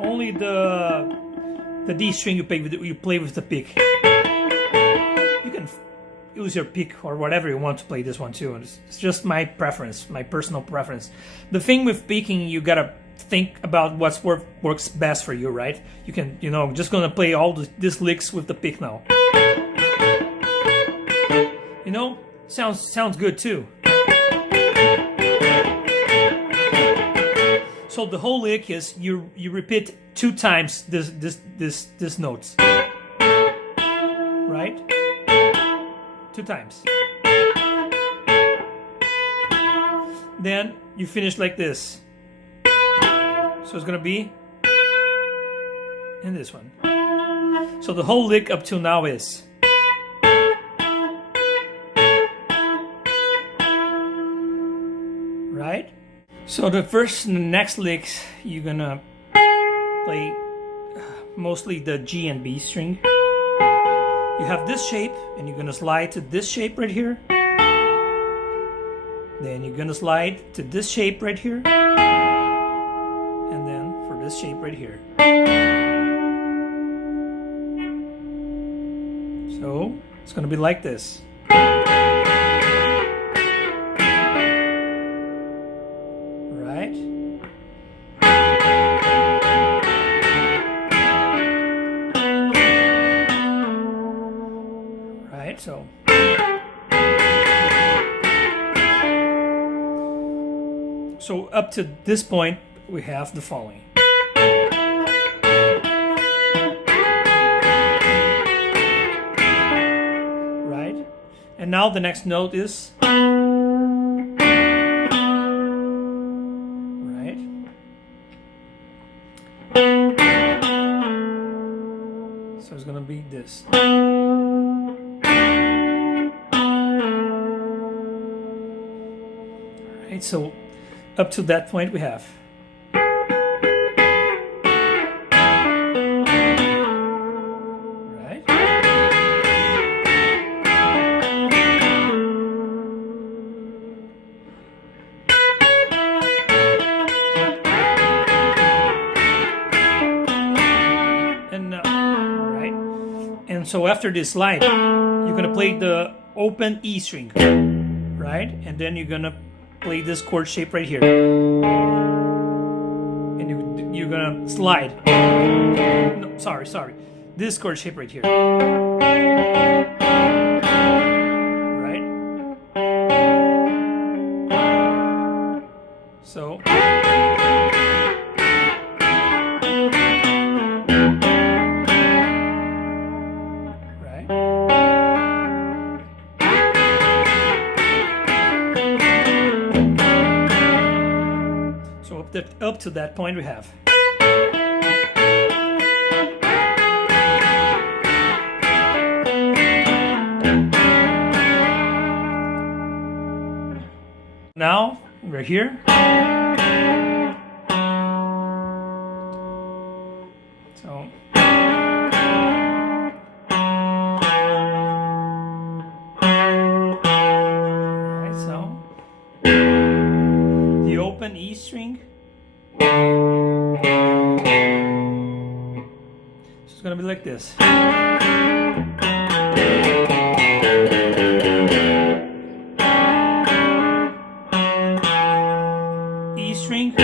Only the D string you play with the pick. You can use your pick or whatever you want to play this one too. It's just my preference, my personal preference. The thing with picking, you gotta think about what's works best for you, right? You can, just gonna play all these licks with the pick now. Sounds good too. So the whole lick is you repeat 2 times this notes, right? 2 times. Then you finish like this. So it's gonna be and this one. So the whole lick up till now is. Right? So the first and the next licks, you're gonna play mostly the G and B string. You have this shape, and you're gonna slide to this shape right here. Then you're gonna slide to this shape right here. And then for this shape right here. So it's gonna be like this. Right? Right, so. So up to this point, we have the following. Right? And now the next note is. Right? So it's gonna be this. Right, so up to that point we have. Right? And right? And so after this slide, you're gonna play the open E string, right? And then you're gonna play this chord shape right here, and you're gonna slide. No, sorry. This chord shape right here, right? So. Up to that point we have. Now we're here. So. Alright, so the open E string. So it's gonna be like this. E string.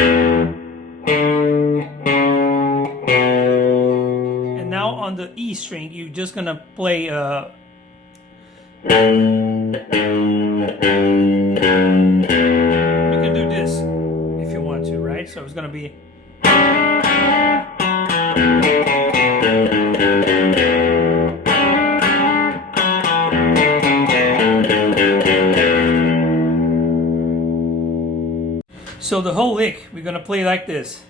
And now on the E string, you're just gonna play you can do this if you want to, right? So it's gonna be. So the whole lick, we're gonna play like this.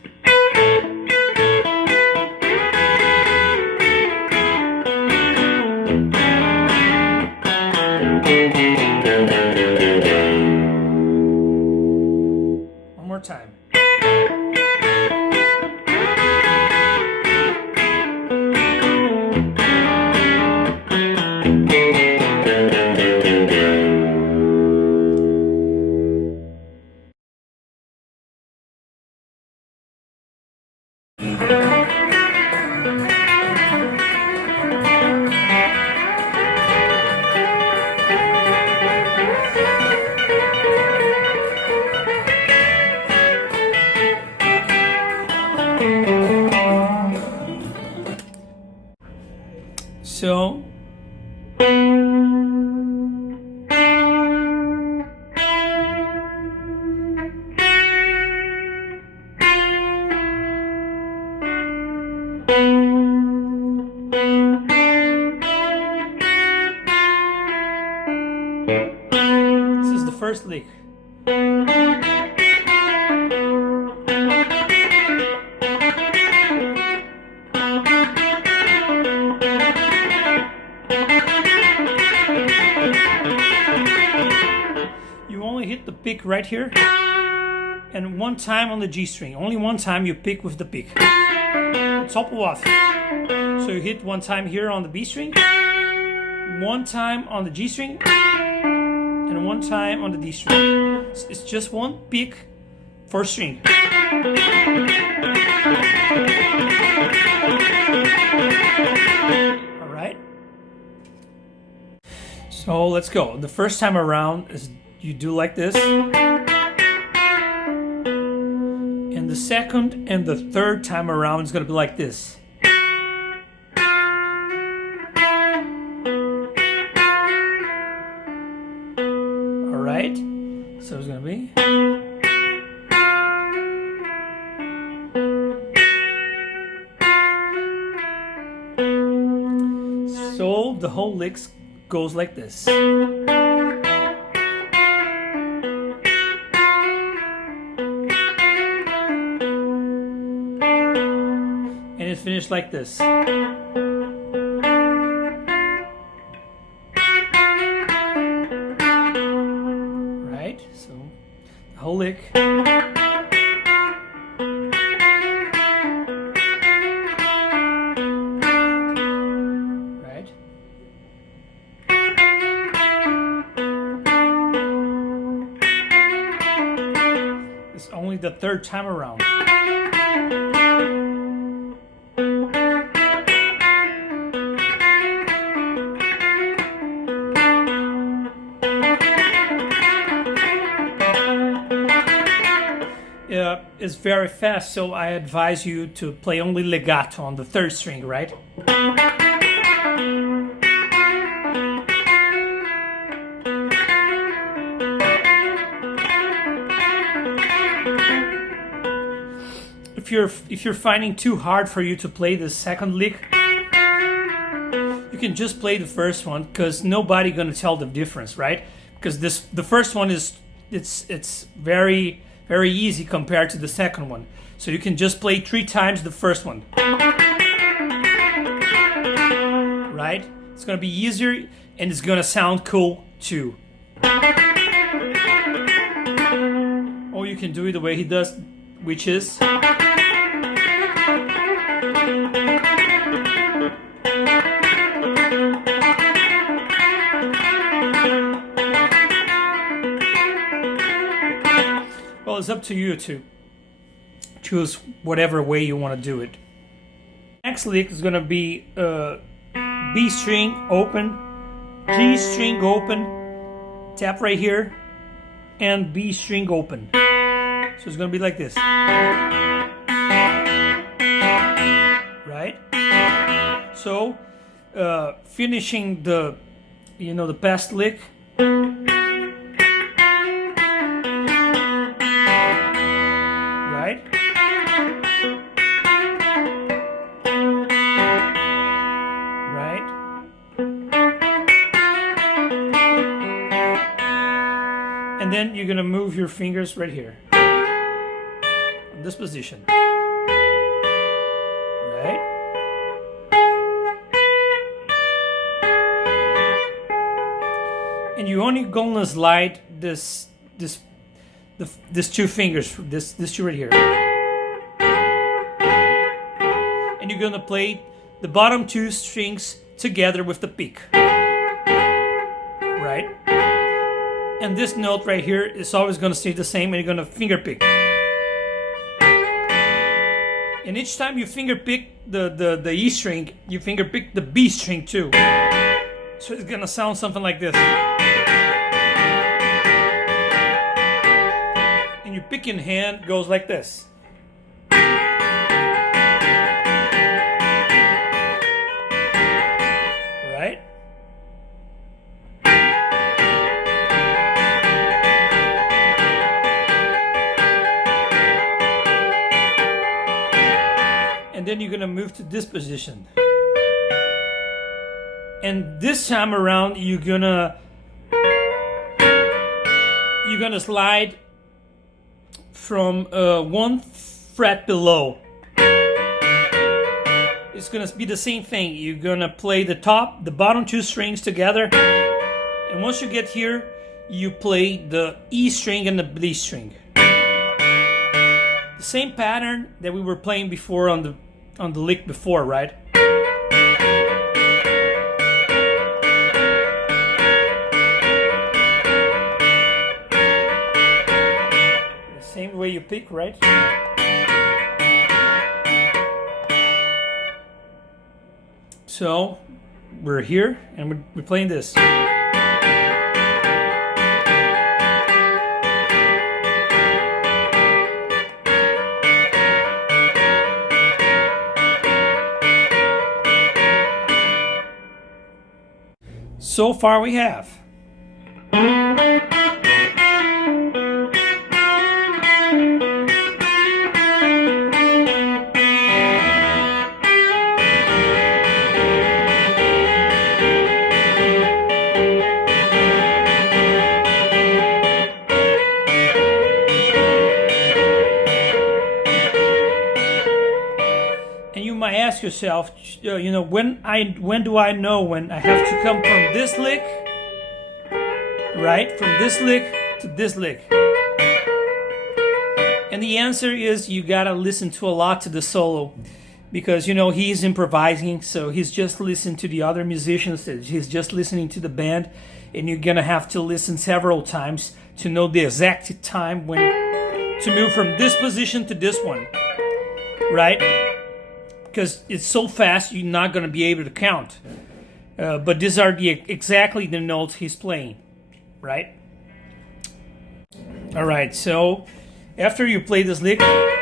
One more time. So this is the first lick. the pick right here, and one time on the G string. Only one time you pick with the pick. Top off. So you hit one time here on the B string, one time on the G string, and one time on the D string. It's just one pick for string. All right. So let's go. The first time around is you do like this. And the second and the third time around is going to be like this. All right. So it's going to be. So the whole lick goes like this. And it finished like this. Right? So the whole lick. It's only the third time around. It's very fast, so I advise you to play only legato on the third string, right? If you're finding too hard for you to play the second lick, you can just play the first one, because nobody gonna tell the difference, right? Because the first one is it's very easy compared to the second one. So you can just play 3 times the first one, right? It's gonna be easier and it's gonna sound cool too. Or you can do it the way he does, which is. Well, it's up to you to choose whatever way you want to do it. Next lick is going to be B string open, G string open, tap right here, and B string open. So it's going to be like this. Right? So finishing the past lick. Right? Right? And then you're gonna move your fingers right here. In this position. Right? And you only gonna slide these 2 fingers, this 2 right here. And you're gonna play the bottom 2 strings together with the pick. Right? And this note right here is always gonna stay the same, and you're gonna finger pick. And each time you finger pick the E string, you finger pick the B string too. So it's gonna sound something like this. And your picking hand goes like this. Right? And then you're gonna move to this position. And this time around, you're gonna slide from 1 fret below. It's gonna be the same thing. You're gonna play the bottom 2 strings together, and once you get here, you play the E string and the B string. The same pattern that we were playing before on the lick before, right? The same way you pick, right? So we're here and we're playing this. So far we have. And you might ask yourself, you know, when do I know when I have to come from this lick, right? From this lick to this lick. And the answer is you gotta listen to a lot to the solo, because you know he's improvising, so he's just listening to the other musicians, he's just listening to the band, and you're gonna have to listen several times to know the exact time when to move from this position to this one, right? Because it's so fast you're not going to be able to count. But these are exactly the notes he's playing, right? All right, so after you play this lick, you're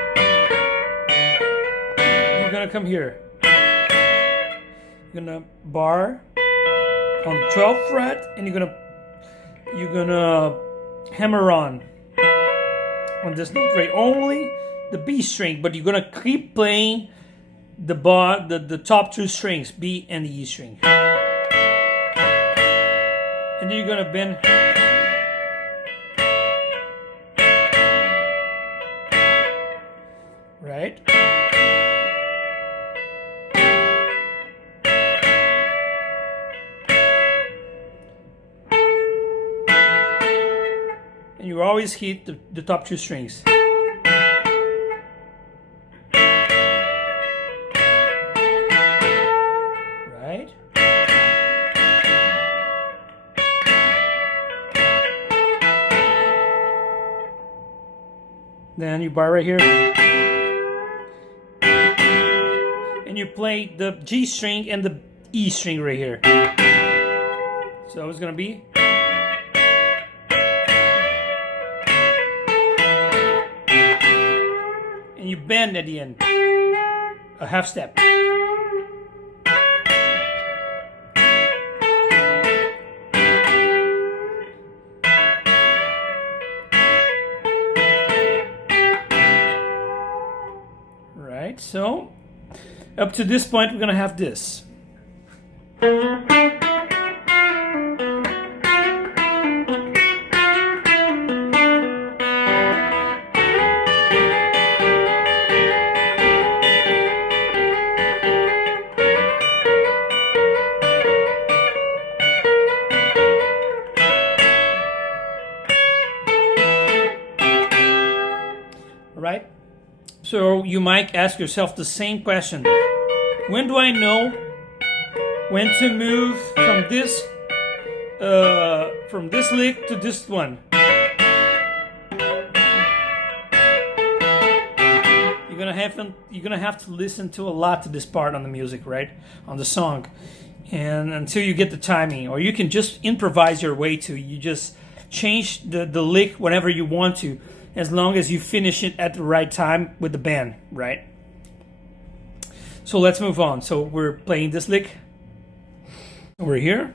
going to come here. You're going to bar on the 12th fret, and you're going to hammer on this note, right? Only the B string, but you're going to keep playing the top two strings, B and the E string. And then you're gonna bend. Right? And you always hit the top two strings. Then you bar right here, and you play the G string and the E string right here. So it's gonna be, and you bend at the end, a half step. So, up to this point, we're going to have this. Right? So you might ask yourself the same question. When do I know when to move from this lick to this one? You're gonna have to listen to a lot to this part on the music, right? On the song. And until you get the timing, or you can just improvise your way to. You just change the lick whenever you want to, as long as you finish it at the right time with the band, right? So let's move on. So we're playing this lick. We're here.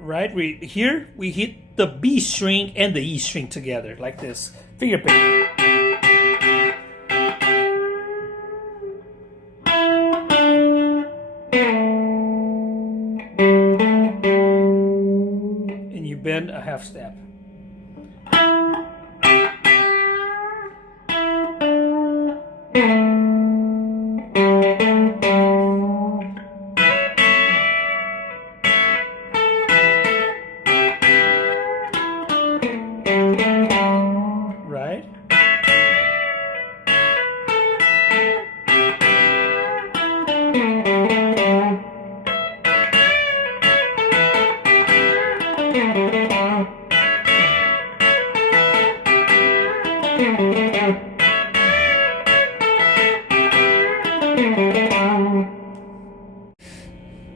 Right, we hit the B string and the E string together, like this. Finger pick. Bend a half step.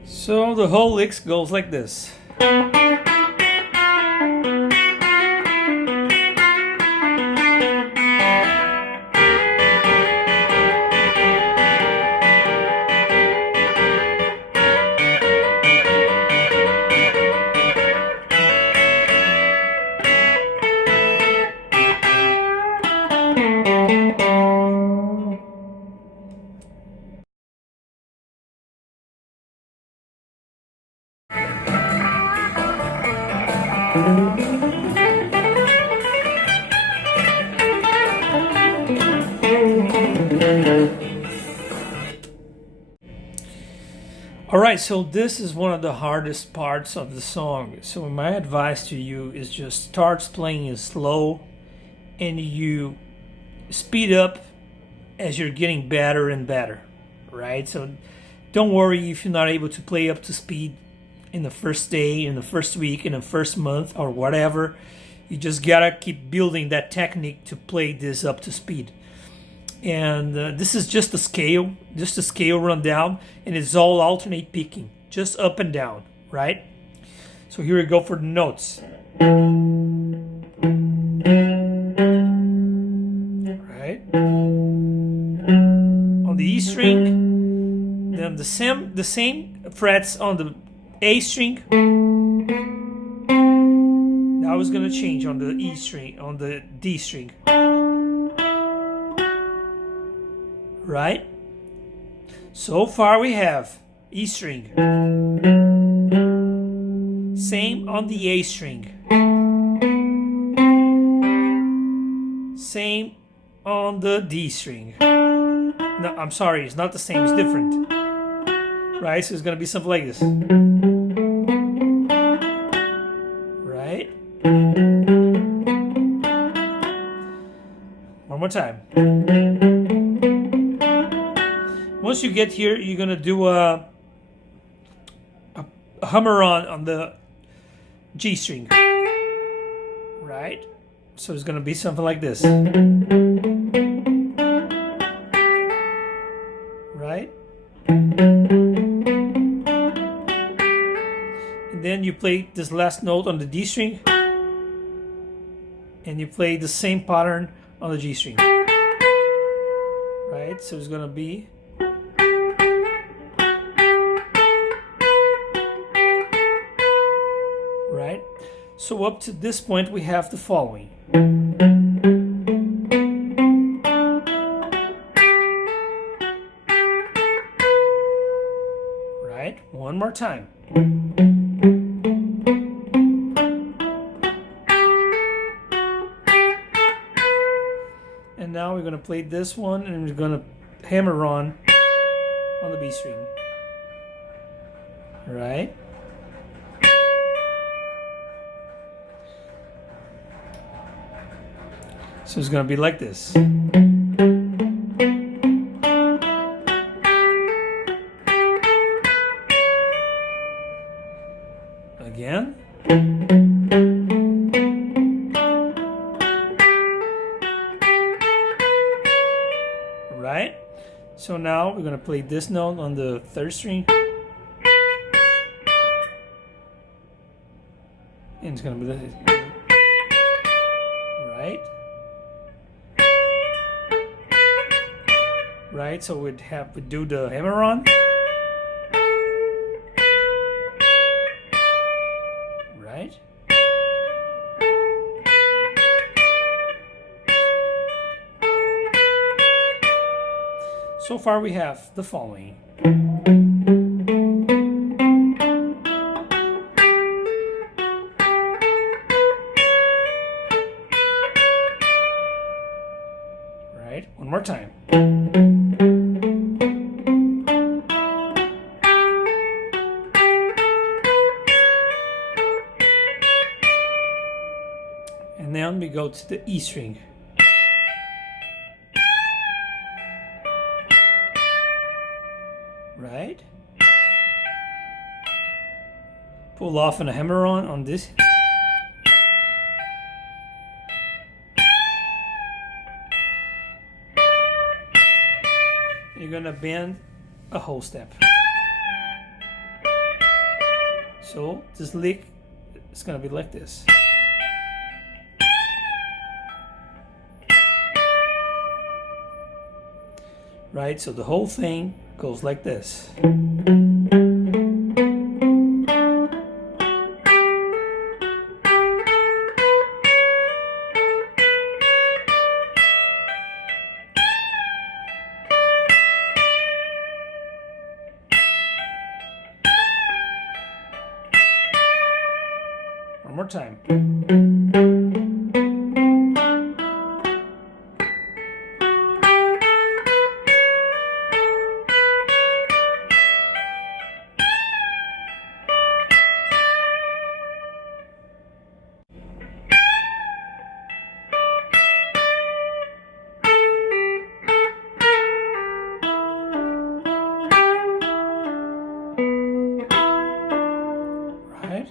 So the whole lick goes like this. Alright, so this is one of the hardest parts of the song. So my advice to you is just start playing it slow and you speed up as you're getting better and better, right? So don't worry if you're not able to play up to speed in the first day, in the first week, in the first month, or whatever. You just gotta keep building that technique to play this up to speed. And this is just a scale rundown, and it's all alternate picking, just up and down, right? So here we go for the notes. Right? On the E string, then the same frets on the A string. Now it's gonna change on the E string, on the D string. Right? So far we have E string. Same on the A string. Same on the D string. No, I'm sorry, it's not the same, it's different. Right? So it's gonna be something like this. Right? One more time. Once you get here, you're gonna do a hammer on the G string, right? So it's gonna be something like this, right? And then you play this last note on the D string, and you play the same pattern on the G string, right? So it's gonna be. Right? So up to this point we have the following. Right? One more time. And now we're going to play this one and we're going to hammer on the B string. Right? So it's going to be like this. Again. Right? So now we're going to play this note on the third string. And it's going to be this. Right? Right, so we'd do the hammer on. Right? So far we have the following. Right, one more time. And then we go to the E string. Right? Pull off and a hammer on this. you're gonna bend a whole step. So this lick is gonna be like this. Right, so the whole thing goes like this. One more time. Right?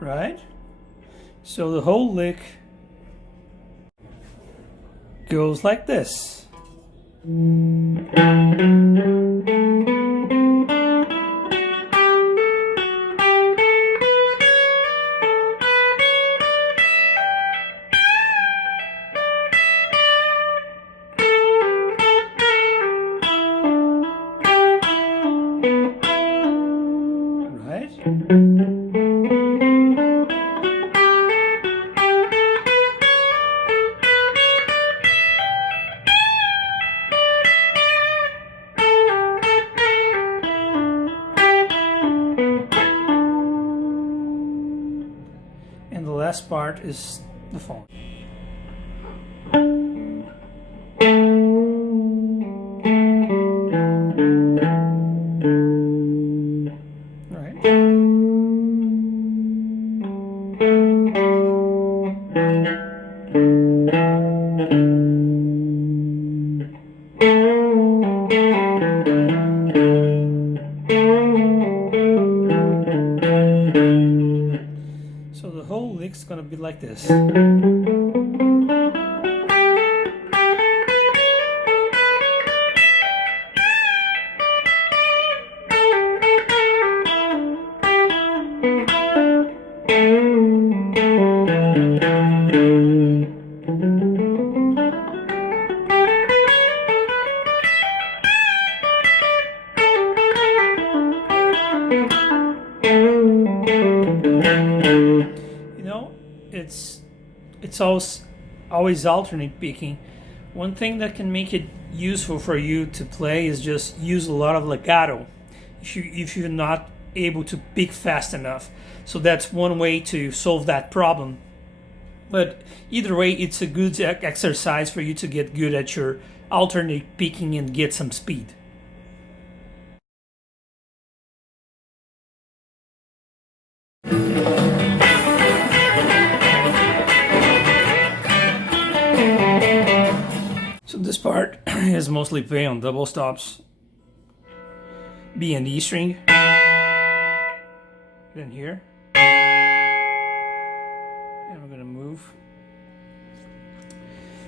Right? So the whole lick goes like this. Right? And the last part is the phone. So the whole lick's gonna be like this. You know, it's always alternate picking. One thing that can make it useful for you to play is just use a lot of legato if you're not able to pick fast enough. So that's one way to solve that problem. But either way, it's a good exercise for you to get good at your alternate picking and get some speed. So this part is mostly played on double stops, B and E string, then here, and we're gonna move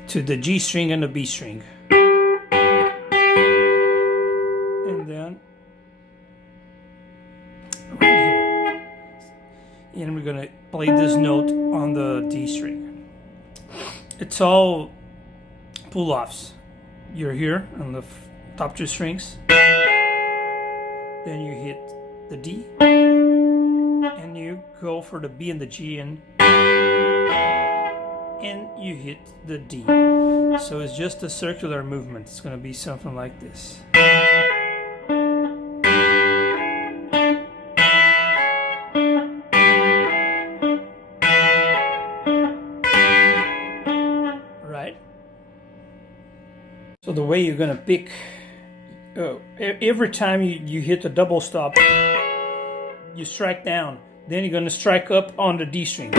to the G string and the B string, and then right here, and we're gonna play this note on the D string. It's all pull-offs. You're here on the top two strings, then you hit the D, and you go for the B and the G, and you hit the D. So it's just a circular movement. It's going to be something like this. way you're gonna pick, every time you hit the double stop, you strike down. Then you're gonna strike up on the D string.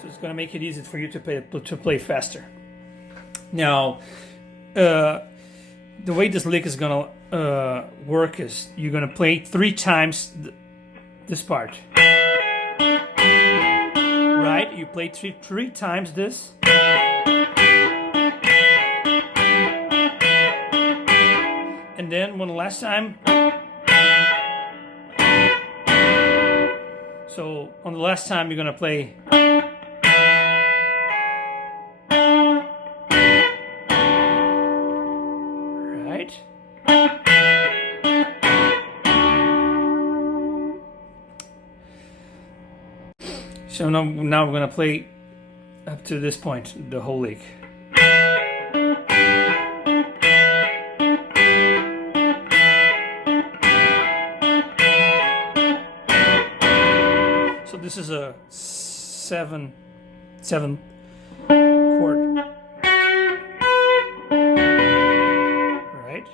So it's gonna make it easy for you to play faster. Now, the way this lick is gonna work is you're gonna play 3 times this part. Right? You play three times this. And then one last time. So on the last time you're gonna play. Right? So now we're gonna play up to this point, the whole lick. So this is a 7 chord, right?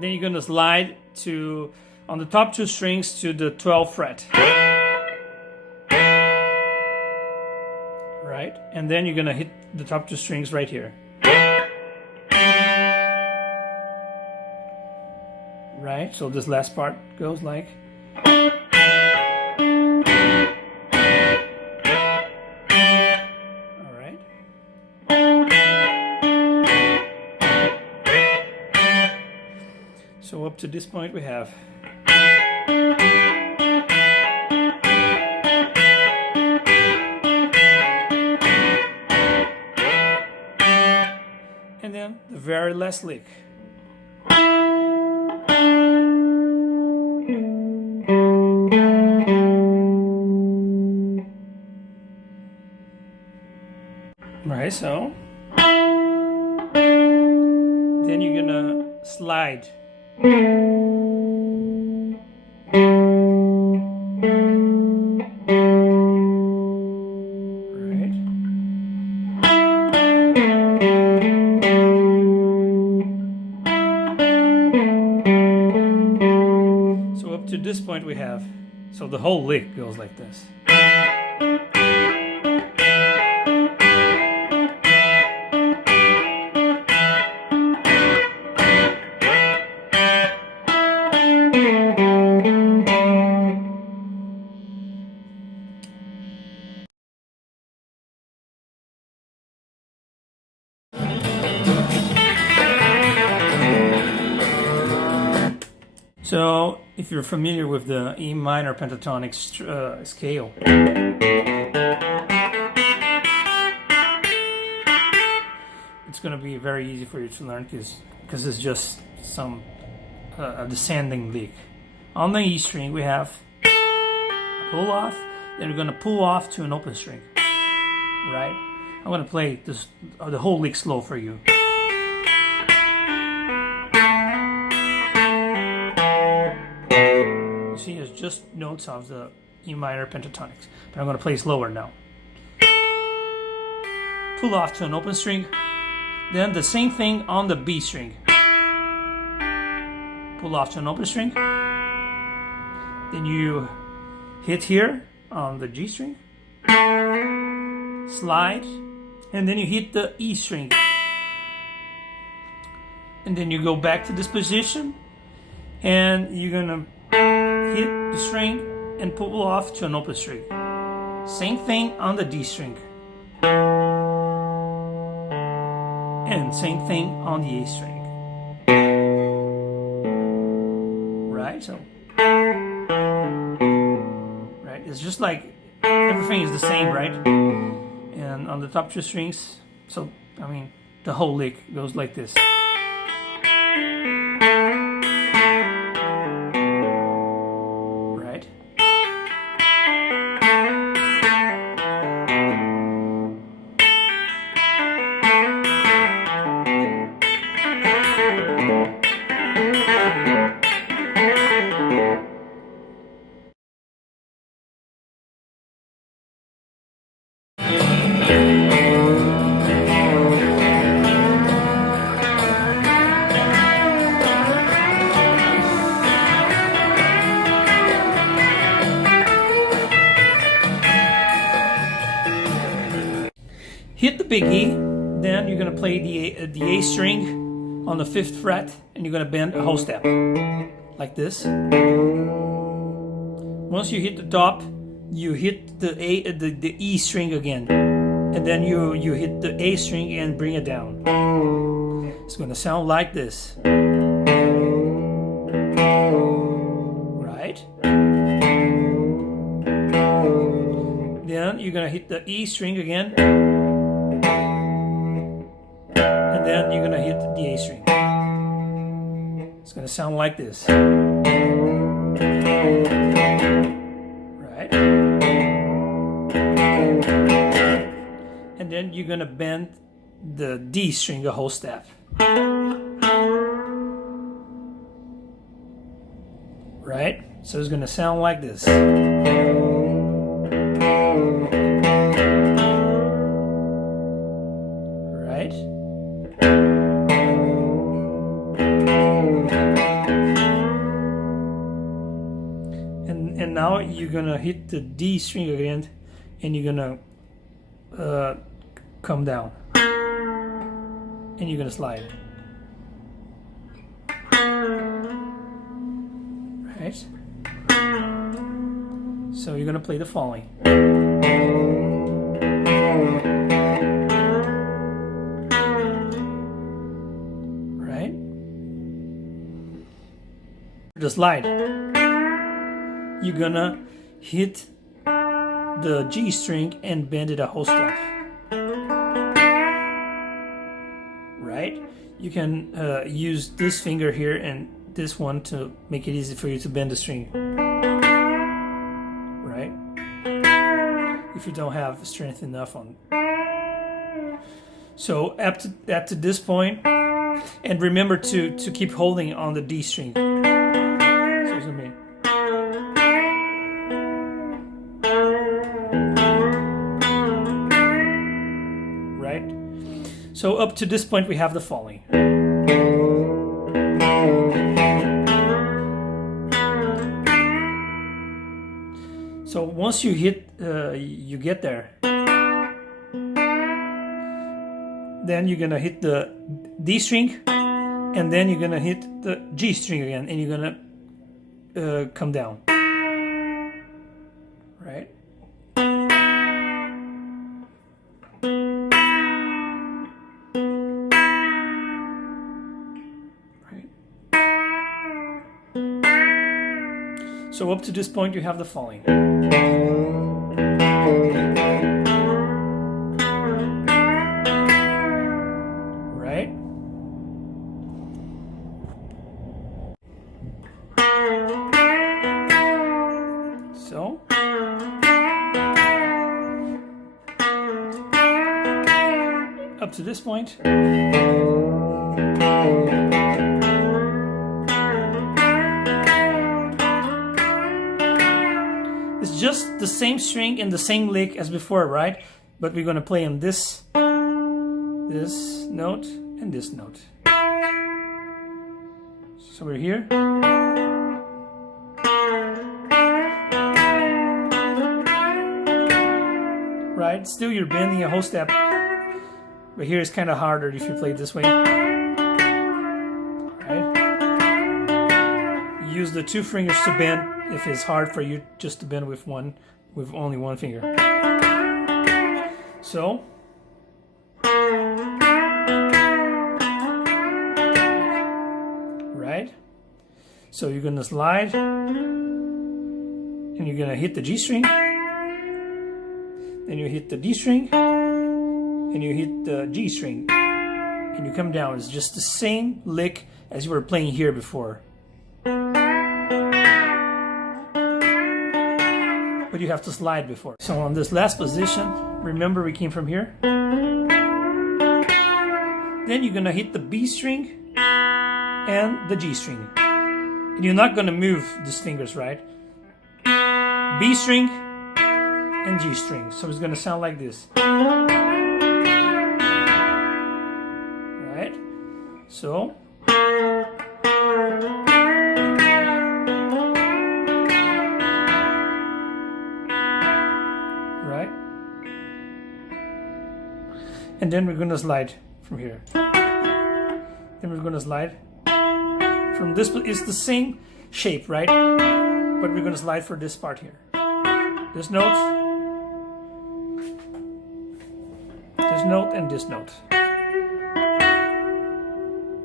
Then you're gonna slide to on the top 2 strings to the 12th fret. Right? And then you're gonna hit the top 2 strings right here. Right? So this last part goes like. Alright. So up to this point we have. And then the very last lick. Right, so then you're gonna slide. To this point we have, so the whole lick goes like this. So, if you're familiar with the E minor pentatonic scale, it's going to be very easy for you to learn because it's just some a descending lick. On the E string we have a pull off, then we're going to pull off to an open string. Right? I'm going to play this the whole lick slow for you. See, it's just notes of the E minor pentatonics, but I'm going to play slower now. Pull off to an open string, then the same thing on the B string. Pull off to an open string, then you hit here on the G string, slide, and then you hit the E string, and then you go back to this position, and you're going to hit the string and pull off to an open string. Same thing on the D string. And same thing on the A string. Right? So, right? It's just like everything is the same, right? And on the top 2 strings, so, I mean, the whole lick goes like this. big E, then you're gonna play the A string on the 5th fret, and you're gonna bend a whole step like this. Once you hit the top, you hit the E string again, and then you hit the A string and bring it down. It's gonna sound like this, right? Then you're gonna hit the E string again, and then you're gonna hit the A string. It's gonna sound like this, right? And then you're gonna bend the D string a whole step, right? So it's gonna sound like this. Right? And now you're gonna hit the D string again, and you're gonna come down, and you're gonna slide. Right? So you're gonna play the following. Right? The slide. You're gonna hit the G string and bend it a whole step. Right? You can use this finger here and this one to make it easy for you to bend the string. Right? If you don't have strength enough on. So up to this point, and remember to keep holding on the D string. So it's gonna be. Right? So up to this point we have the following. So once you hit, you get there, then you're gonna hit the D string, and then you're gonna hit the G string again, and you're gonna come down, right? Right. So up to this point you have the following. Right? So up to this point. It's just the same string and the same lick as before, right? But we're gonna play on this note and this note. So we're here. Right? Still you're bending a whole step. But here it's kind of harder if you play it this way. Right? Use the 2 fingers to bend if it's hard for you just to bend with only one finger. So right? So you're gonna slide and you're gonna hit the G string, then you hit the D string, and you hit the G string, and you come down. It's just the same lick as you were playing here before. But you have to slide before. So on this last position, remember we came from here. Then you're gonna hit the B string and the G string. And you're not gonna move these fingers, right? B string and G string. So it's gonna sound like this. Right? So and then we're gonna slide from here. Then we're gonna slide from this. It's the same shape, right? But we're gonna slide for this part here. This note, and this note.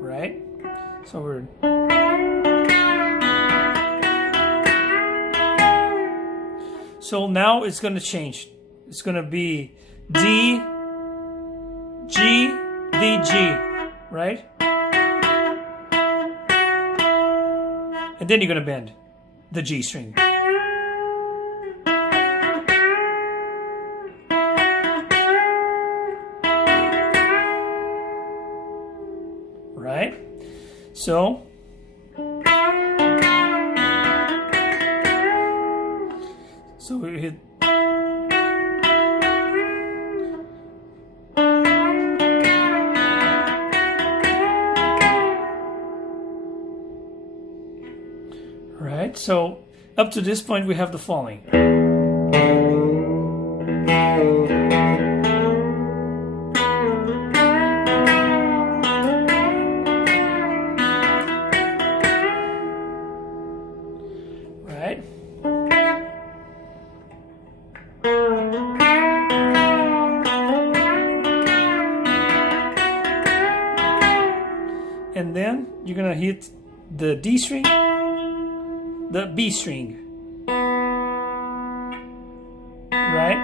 Right? So we're so now it's gonna change. It's gonna be D, G, D, G, right? And then you're gonna bend the G string. Right? So we hit right, so up to this point we have the following. Right? And then you're gonna hit the D string, the B string, right?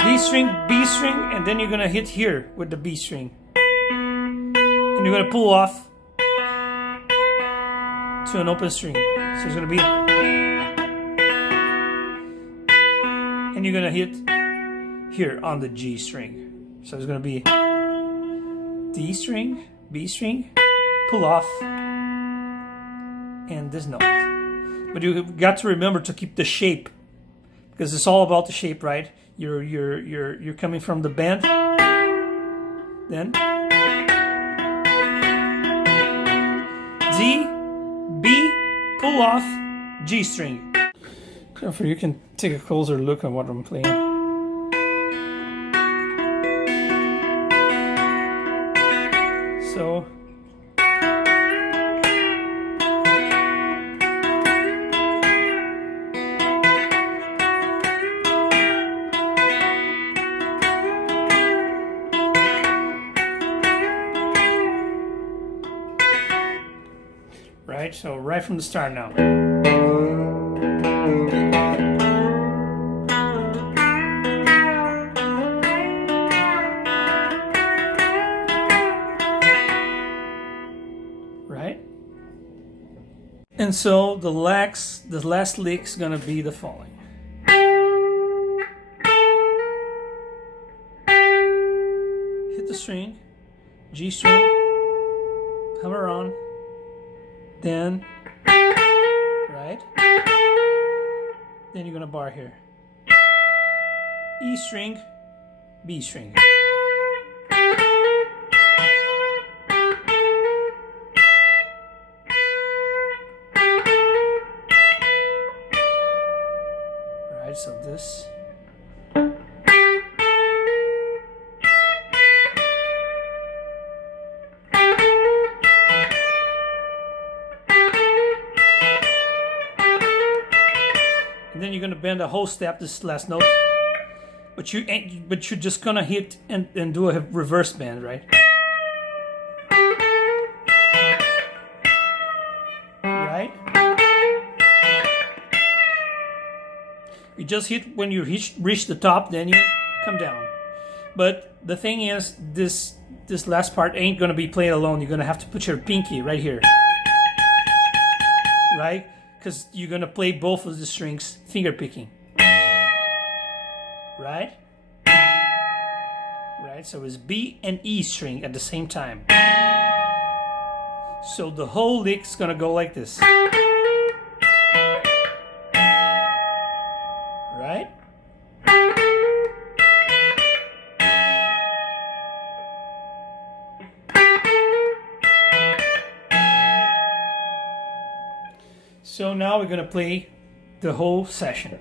D string, B string, and then you're gonna hit here with the B string, and you're gonna pull off to an open string. So it's gonna be, and you're gonna hit here on the G string. So it's gonna be D string, B string, pull off, and this note. But you've got to remember to keep the shape, because it's all about the shape, right? You're coming from the bend, then D, B, pull off, G string. So you can take a closer look at what I'm playing. So right, so right from the start now. Right? And so the last lick is gonna be the following. Hit the string, G string, hammer on, then, right? Then you're gonna bar here. E string, B string. Right, so this. And then you're gonna bend a whole step, this last note, but you're just gonna hit and do a reverse bend, right? Right? You just hit when you reach the top, then you come down. But the thing is, this last part ain't gonna be played alone. You're gonna have to put your pinky right here, right? Because you're gonna play both of the strings finger picking, right? Right, so it's B and E string at the same time. So the whole lick's gonna go like this, right? So now we're gonna play the whole session.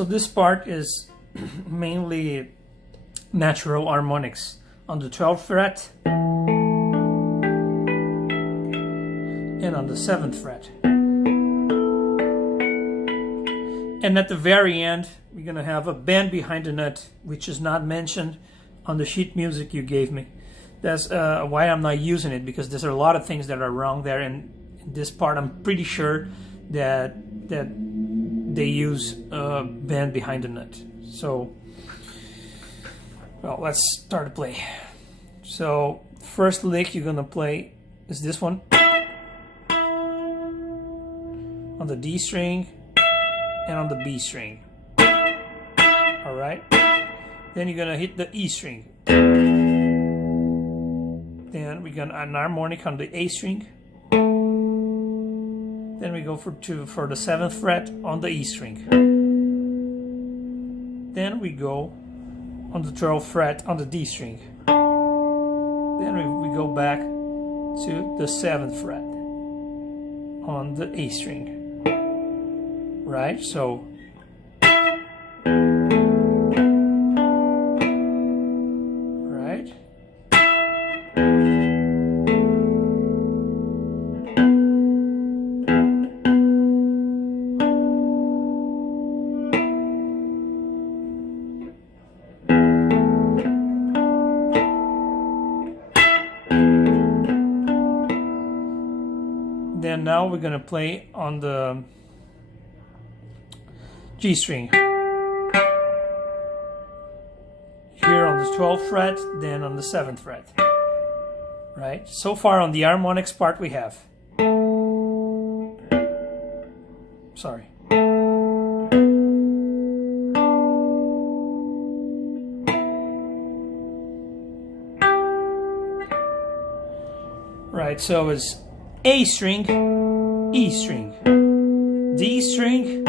so this part is mainly natural harmonics on the 12th fret and on the 7th fret. And at the very end, we're gonna have a bend behind the nut, which is not mentioned on the sheet music you gave me. That's why I'm not using it, because there's a lot of things that are wrong there. And in this part, I'm pretty sure that they use bend behind the nut. So, well, let's start to play. So, first lick you're gonna play is this one on the D string and on the B string. All right. Then you're gonna hit the E string. Then we're gonna an harmonic on the A string. Then we go for the 7th fret on the E string. Then we go on the 12th fret on the D string. Then we go back to the 7th fret on the A string. Right? So right? Then now we're gonna play on the G string. Here on the 12th fret, then on the 7th fret. Right? So far on the harmonics part we have. Sorry. Right, so it's A string, E string, D string,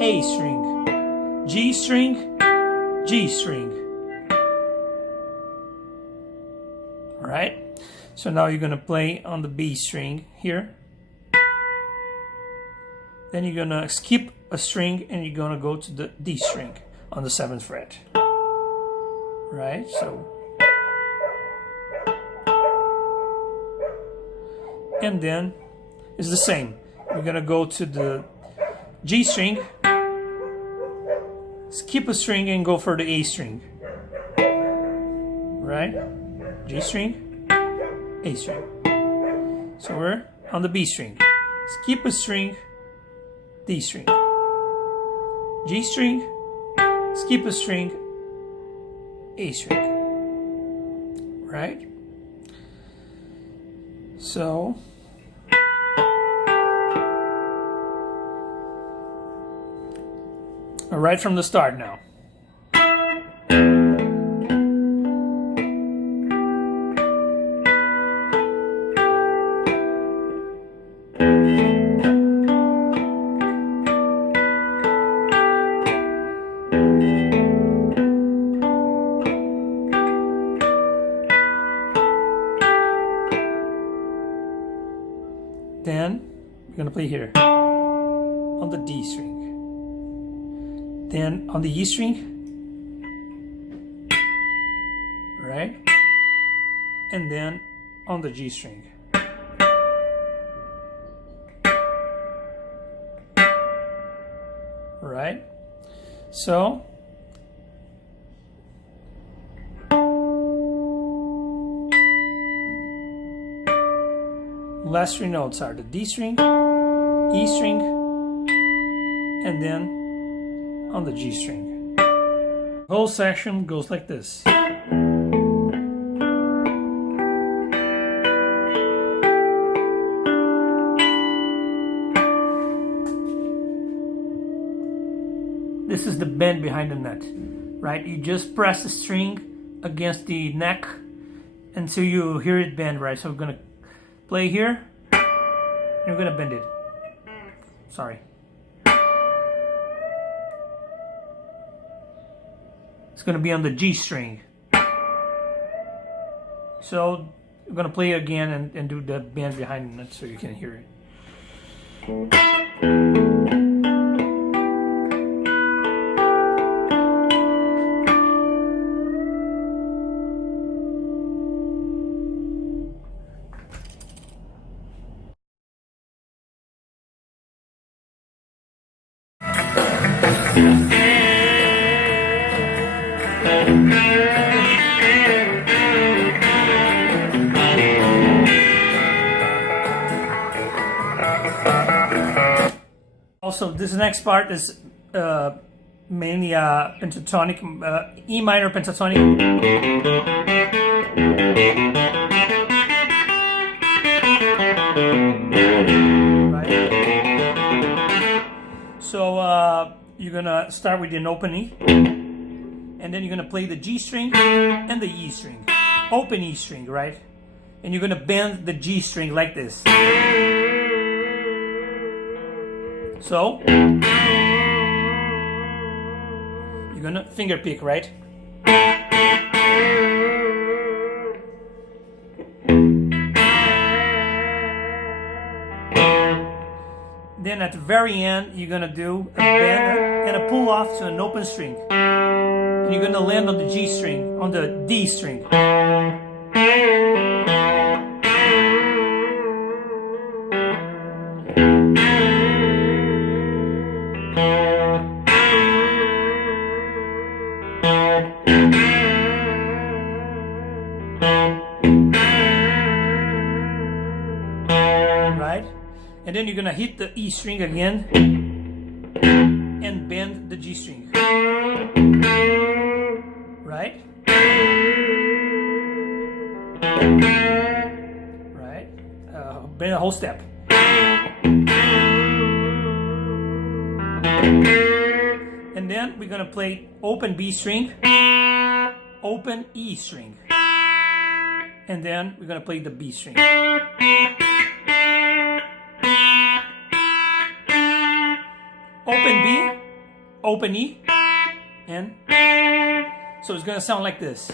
A string, G string, G string. Alright, so now you're going to play on the B string here. Then you're going to skip a string and you're going to go to the D string on the 7th fret. Right, so. And then it's the same. We're going to go to the G string, skip a string and go for the A string. Right? G string, A string. So we're on the B string. Skip a string, D string. G string, skip a string, A string. Right? So right from the start now. Then we're going to play here on the D string. Then on the E string, right? And then on the G string. Right? So last three notes are the D string, E string, and then on the G string. The whole section goes like this. This is the bend behind the nut, right? You just press the string against the neck until you hear it bend, right? So we're gonna play here, and we're gonna bend it. Sorry. It's gonna be on the G string. So we're gonna play again and do the bend behind the nut so you can hear it. Also, this next part is mainly pentatonic, E minor pentatonic. Right? So you're gonna start with an open E, and then you're gonna play the G string and the E string. Open E string, right? And you're gonna bend the G string like this. So you're gonna finger pick, right? Then at the very end, you're gonna do a bend and a pull off to an open string. And you're gonna land on the G string, on the D string. Right? And then you're gonna hit the E string again and bend the G string. Right? Right? Bend the whole step. And then we're gonna play open B string, open E string, and then we're gonna play the B string. Open B, open E, and so it's gonna sound like this.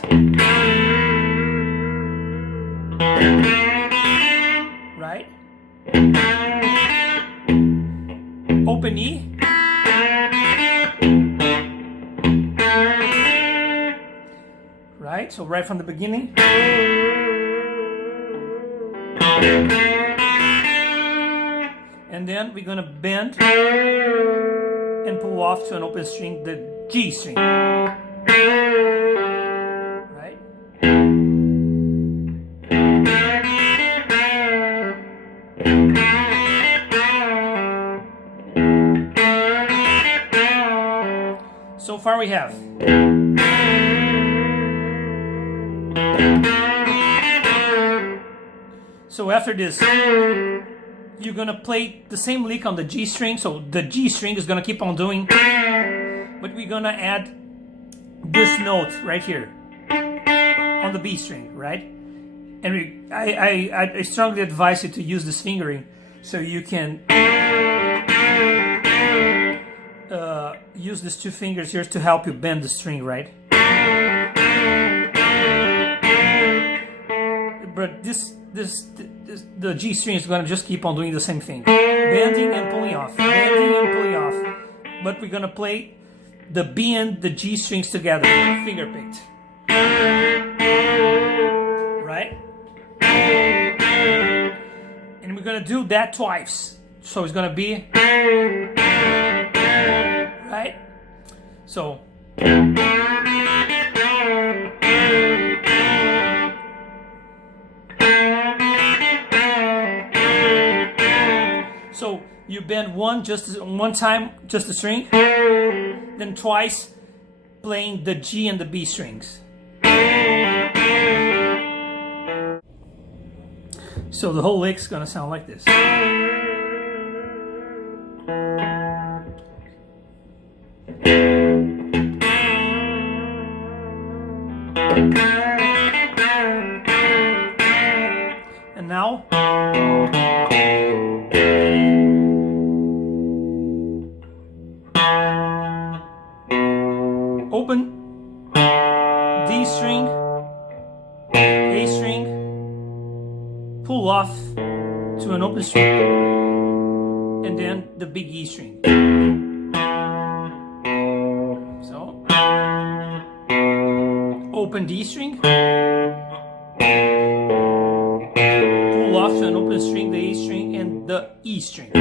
Right? Open E. Right? So right from the beginning. And then we're gonna bend and pull off to an open string, the G string. Right? So far we have so after this you're gonna play the same lick on the G string, so the G string is gonna keep on doing, but we're gonna add this note right here on the B string, right? And I strongly advise you to use this fingering so you can use these two fingers here to help you bend the string, right? But the G string is gonna just keep on doing the same thing, bending and pulling off, bending and pulling off. But we're gonna play the B and the G strings together, finger picked, right? And we're gonna do that twice. So it's gonna be right. So. So you bend one time, just the string, then twice playing the G and the B strings. So the whole lick's gonna sound like this. And now open D string, A string, pull off to an open string, and then the big E string. So open D string, pull off to an open string, the A string, and the E string.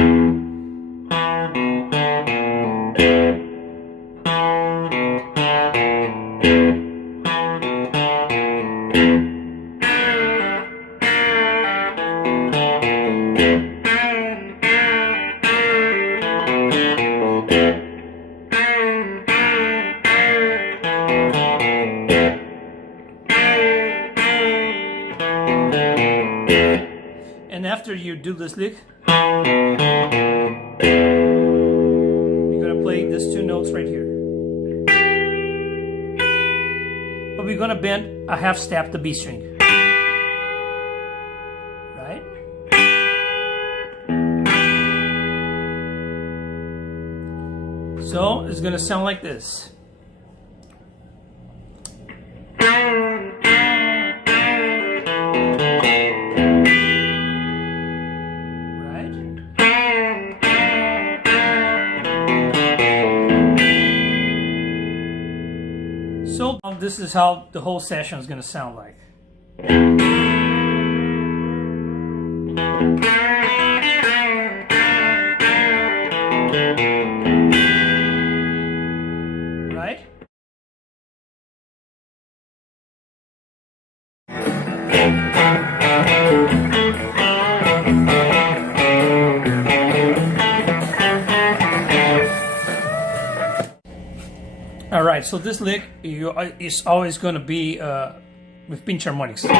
And after you do this lick, you're gonna play these two notes right here. But we're gonna bend a half step the B string. Right? So it's gonna sound like this. So this is how the whole session is going to sound like. Right? All right, so this lick is always going to be with pinch harmonics. Right?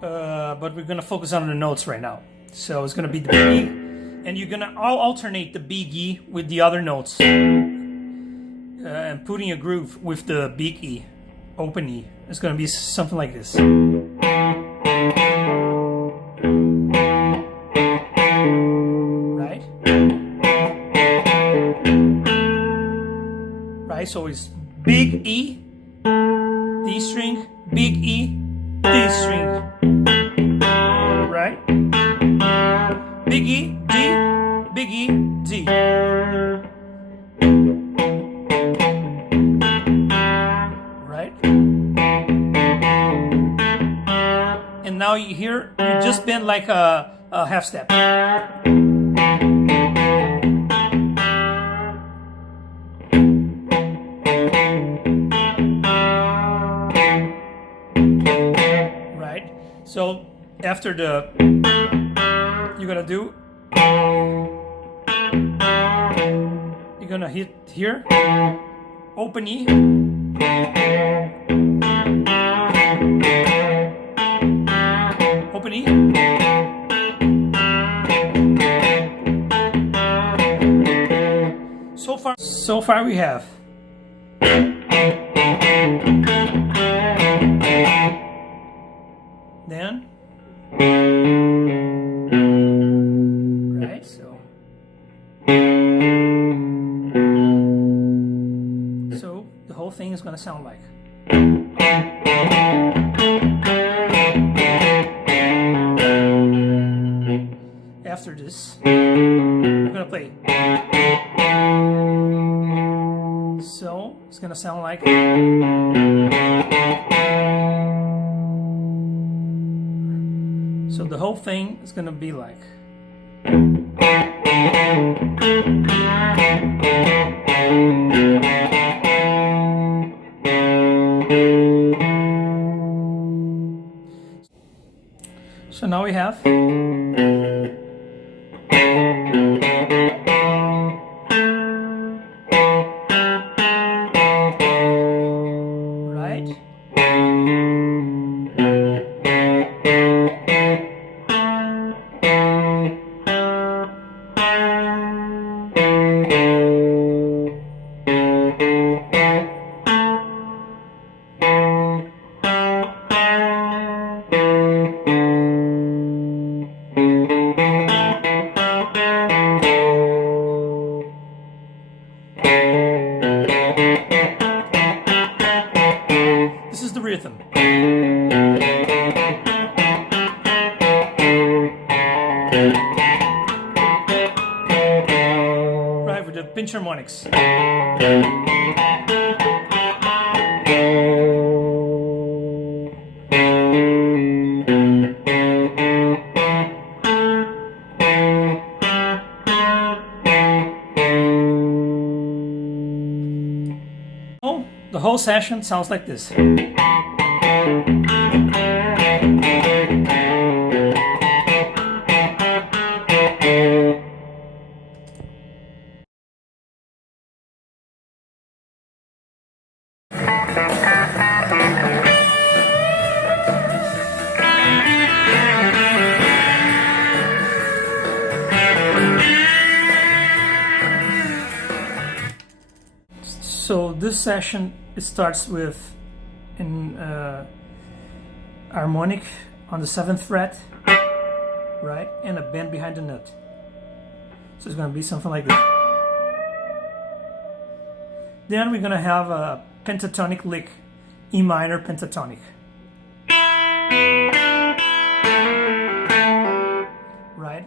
But we're going to focus on the notes right now. So it's going to be the B, and you're going to alternate the big E with the other notes, and putting a groove with the big E, open E. It's going to be something like this. So it's big E, D string, big E, D string, right? Big E, D, big E, D. Right? And now you hear, you just bend like a half step. So after the, you're gonna do, you're gonna hit here, open E, open E, so far we have. Then, right, so the whole thing is going to sound like. After this, we're going to play. So it's going to sound like. So the whole thing is going to be like. So now we have. Right? This is the rhythm. Right, with the pinch harmonics. The whole session sounds like this. So this session, it starts with an harmonic on the 7th fret, right, and a bend behind the note. So it's going to be something like this. Then we're going to have a pentatonic lick, E minor pentatonic. Right?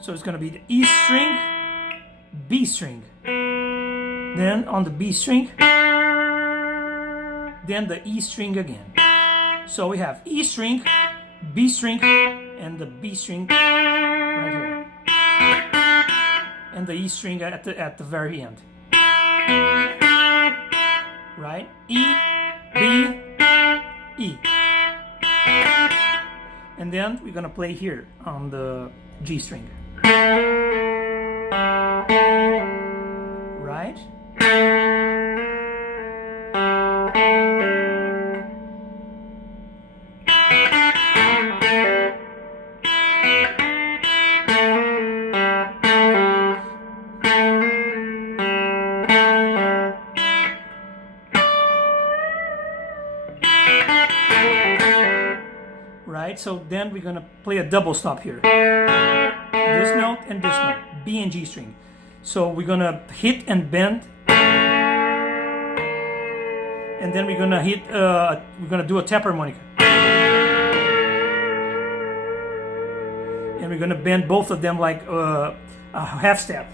So it's going to be the E string, B string. Then on the B string, then the E string again. So we have E string, B string, and the B string right here. And the E string at the very end. Right? E, B, E. And then we're gonna play here on the G string. Right? Right, so then we're gonna play a double stop here. This note and this note, B and G string. So we're gonna hit and bend, and then we're gonna hit. We're gonna do a tap harmonica, and we're gonna bend both of them like a half step.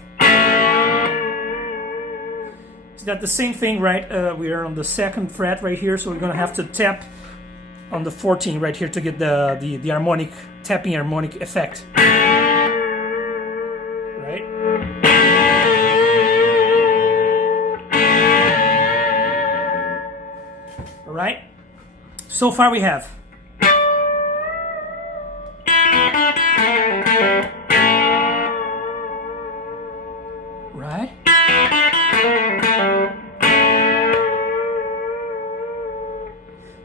Is that the same thing, right? We are on the 2nd fret right here, so we're gonna have to tap on the 14 right here to get the harmonic, tapping harmonic effect. Right? All right? So far we have right?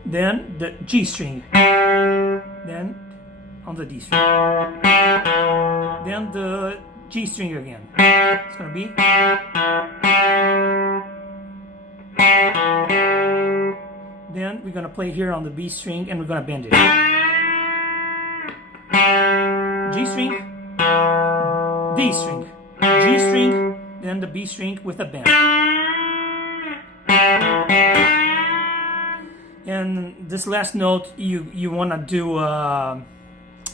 Then the G string, then on the D string, then the G string again. It's gonna be, then we're gonna play here on the B string and we're gonna bend it. G string, D string, G string, then the B string with a bend. And this last note, you want to do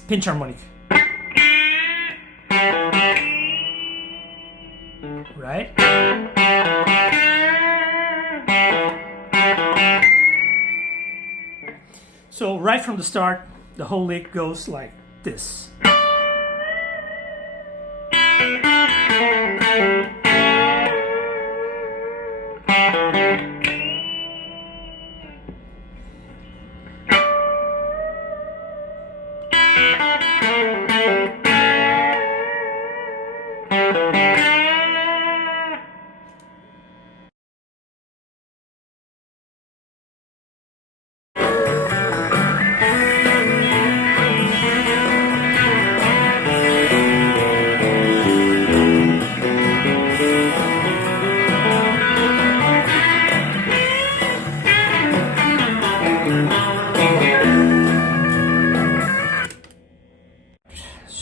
pinch harmonic. Right? So right from the start, the whole lick goes like this.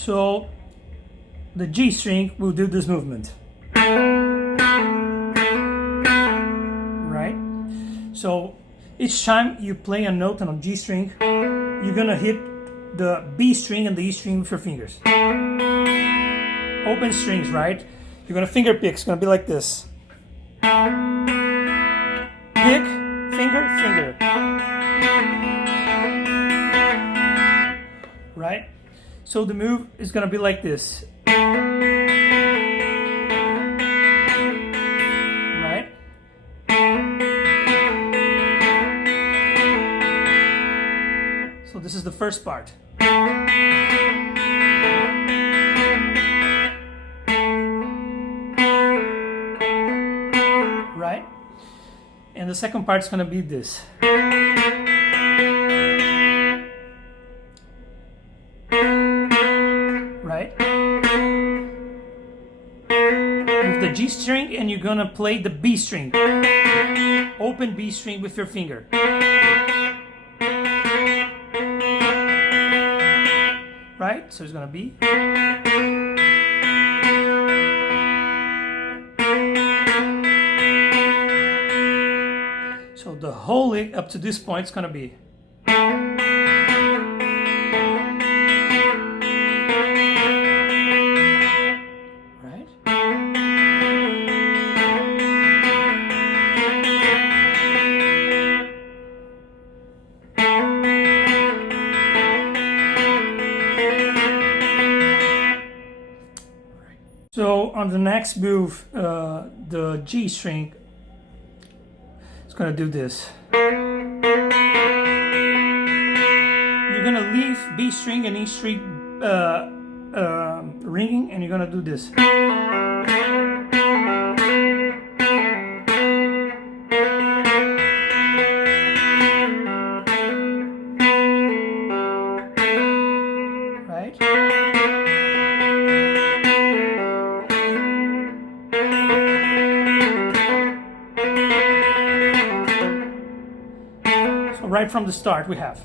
So the G string will do this movement. Right? So each time you play a note on a G string, you're gonna hit the B string and the E string with your fingers. Open strings, right? You're gonna finger pick, it's gonna be like this. Pick, finger, finger. Right? So the move is gonna be like this. Right? So this is the first part. And the second part is going to be this. Right? With the G string, and you're going to play the B string. Open B string with your finger. Right? So it's going to be. So the whole lick up to this point is going to be. Right? So on the next move, the G string, it's gonna do this. You're gonna leave B string and E string ringing, and you're gonna do this. Right? Right from the start we have.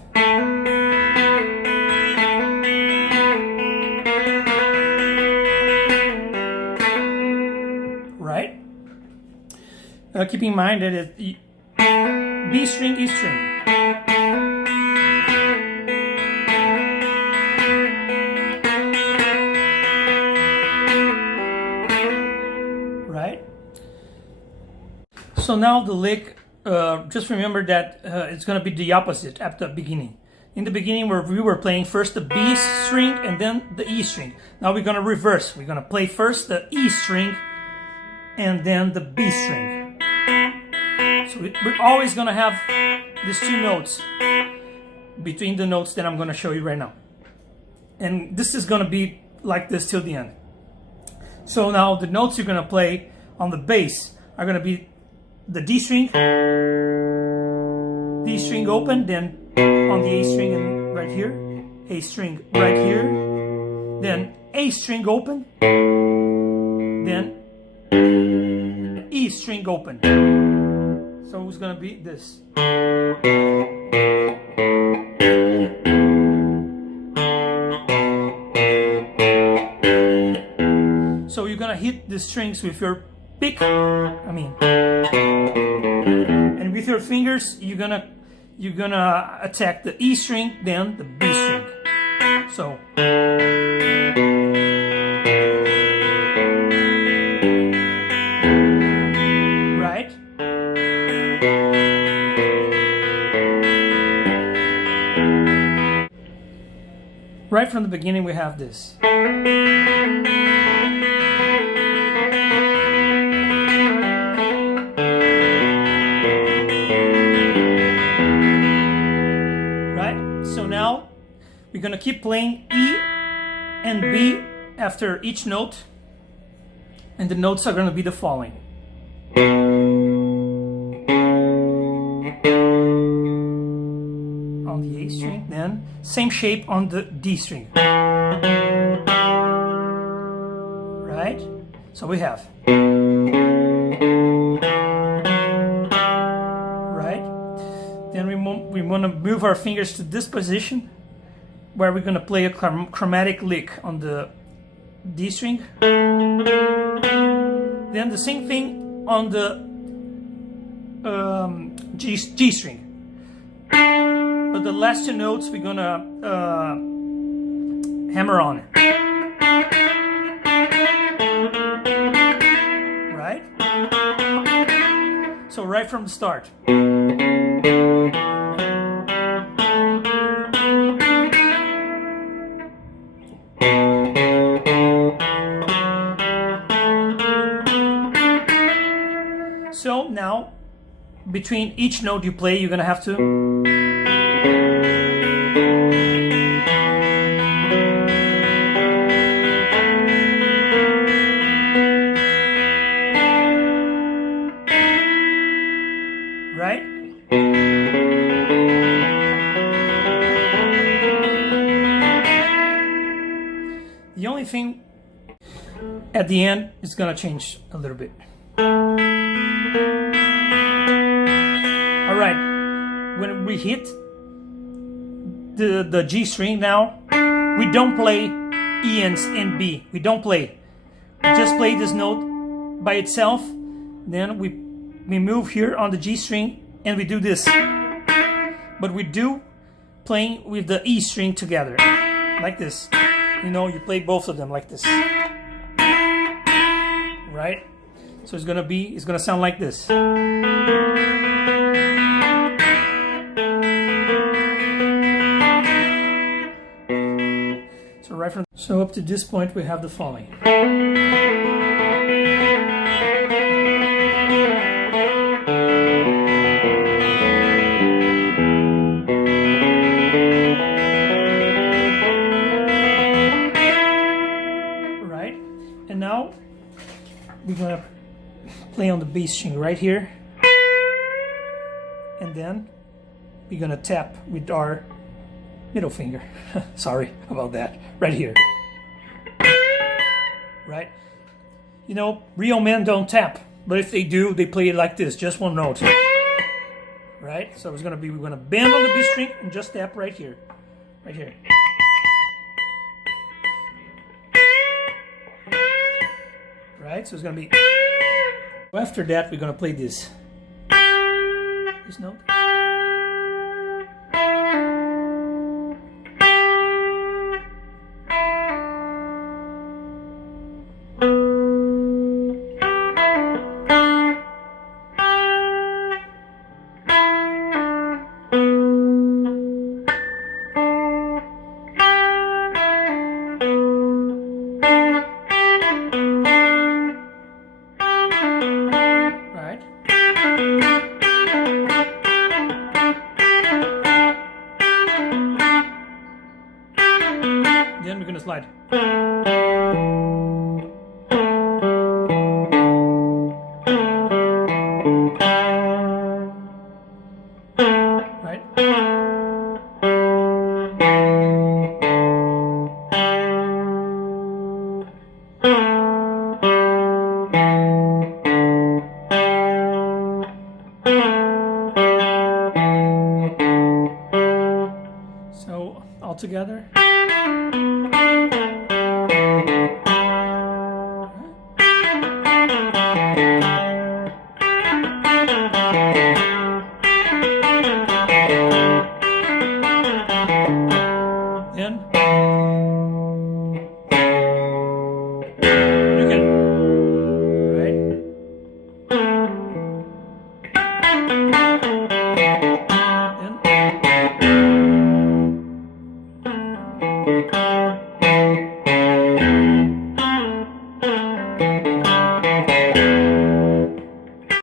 Right? Keep in mind that it's B string, E string. Right? So now the lick. Just remember that it's going to be the opposite at the beginning. In the beginning, we were playing first the B string and then the E string. Now we're going to reverse. We're going to play first the E string and then the B string. So we're always going to have these two notes between the notes that I'm going to show you right now. And this is going to be like this till the end. So now the notes you're going to play on the bass are going to be the D string open, then on the A string and right here, A string right here, then A string open, then E string open. So it's gonna be this. So you're gonna hit the strings with your pick, and with your fingers you're gonna attack the E string, then the B string. So right? Right from the beginning we have this. We're going to keep playing E and B after each note, and the notes are going to be the following. On the A string, then same shape on the D string. Right? So we have. Right? Then we want to move our fingers to this position, where we're going to play a chromatic lick on the D string. Then the same thing on the G string. But the last two notes we're going to hammer on. Right? So right from the start. So now, between each note you play, you're going to have to At the end, it's gonna change a little bit. All right, when we hit the G string now, we don't play E and B. We don't play. We just play this note by itself. Then we move here on the G string and we do this. But we do playing with the E string together, like this. You know, you play both of them like this, right? So it's gonna sound like this. So right from, so up to this point we have the following. Right, and now we're gonna play on the bass string right here, and then we're gonna tap with our middle finger. Sorry about that. Right here. Right? You know, real men don't tap, but if they do, they play it like this, just one note. Right? So it's gonna be, we're gonna bend on the B string and just tap right here. Right here. Right? So it's gonna be. After that, we're gonna play this note. Then we're gonna slide. Right? So all together. Then you can, right?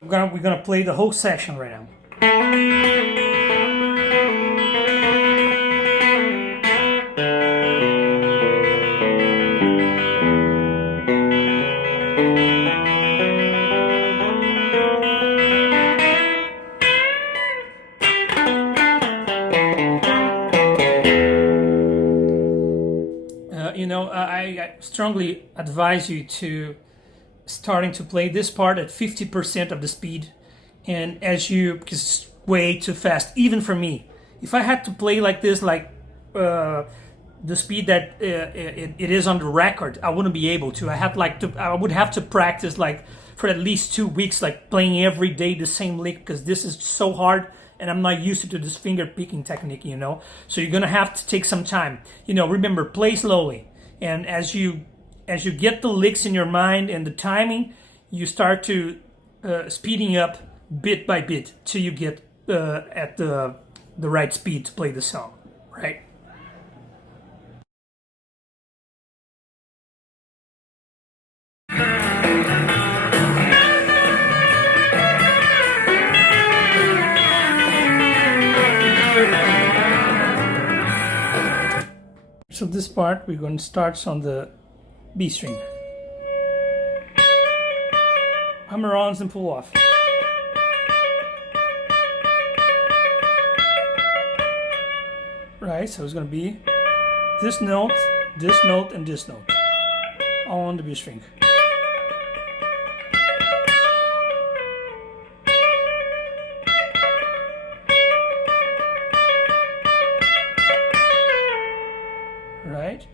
Then we're gonna play the whole section right now. You know, I strongly advise you to starting to play this part at 50% of the speed, and as you, because it's way too fast, even for me. If I had to play like this, like the speed that it is on the record, I wouldn't be able to. I would have to practice like for at least 2 weeks, like playing every day the same lick, because this is so hard and I'm not used to this finger picking technique, you know. So you're gonna have to take some time. You know, remember, play slowly, and as you get the licks in your mind and the timing, you start to speeding up bit by bit till you get at the right speed to play the song, right? So this part we're going to start on the B string. Hammer on and pull off. Right, so it's going to be this note, and this note. all on the B string. Right?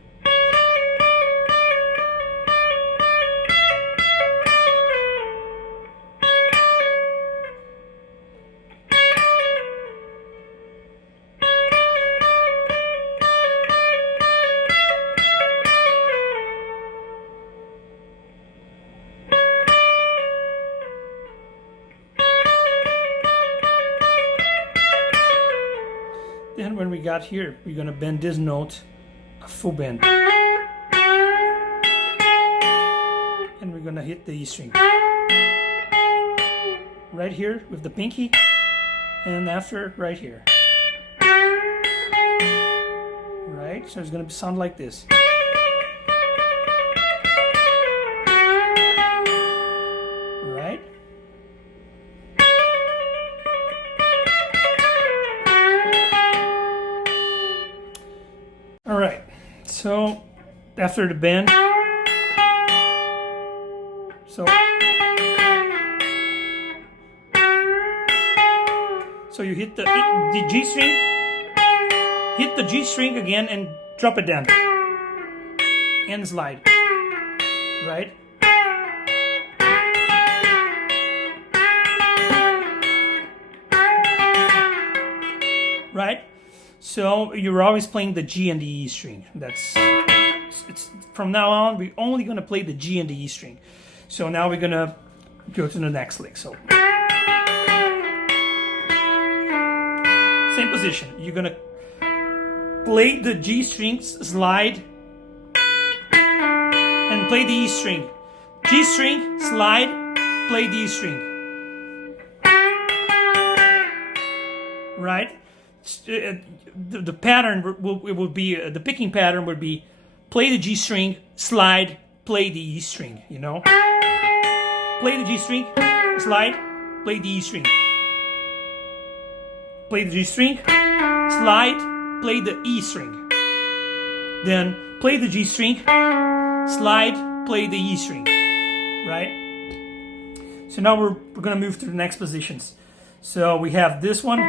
Then when we got here, we're gonna bend this note a full bend. And we're gonna hit the E string. Right here with the pinky, and after right here. Right, so it's gonna sound like this. Right? All right, so after the bend, so you hit the G string, hit the G string again and drop it down, and slide, right? Right? So you're always playing the G and the E string. It's from now on we're only gonna play the G and the E string. So now we're gonna go to the next lick. So same position. You're gonna play the G string, slide, and play the E string. G string, slide, play the E string. Right? The pattern will be the picking pattern would be play the G string, slide, play the E string, you know? Play the G string, slide, play the E string. Play the G string, slide, play the E string. Then play the G string, slide, play the E string. Right? So now we're gonna move to the next positions. So we have this one,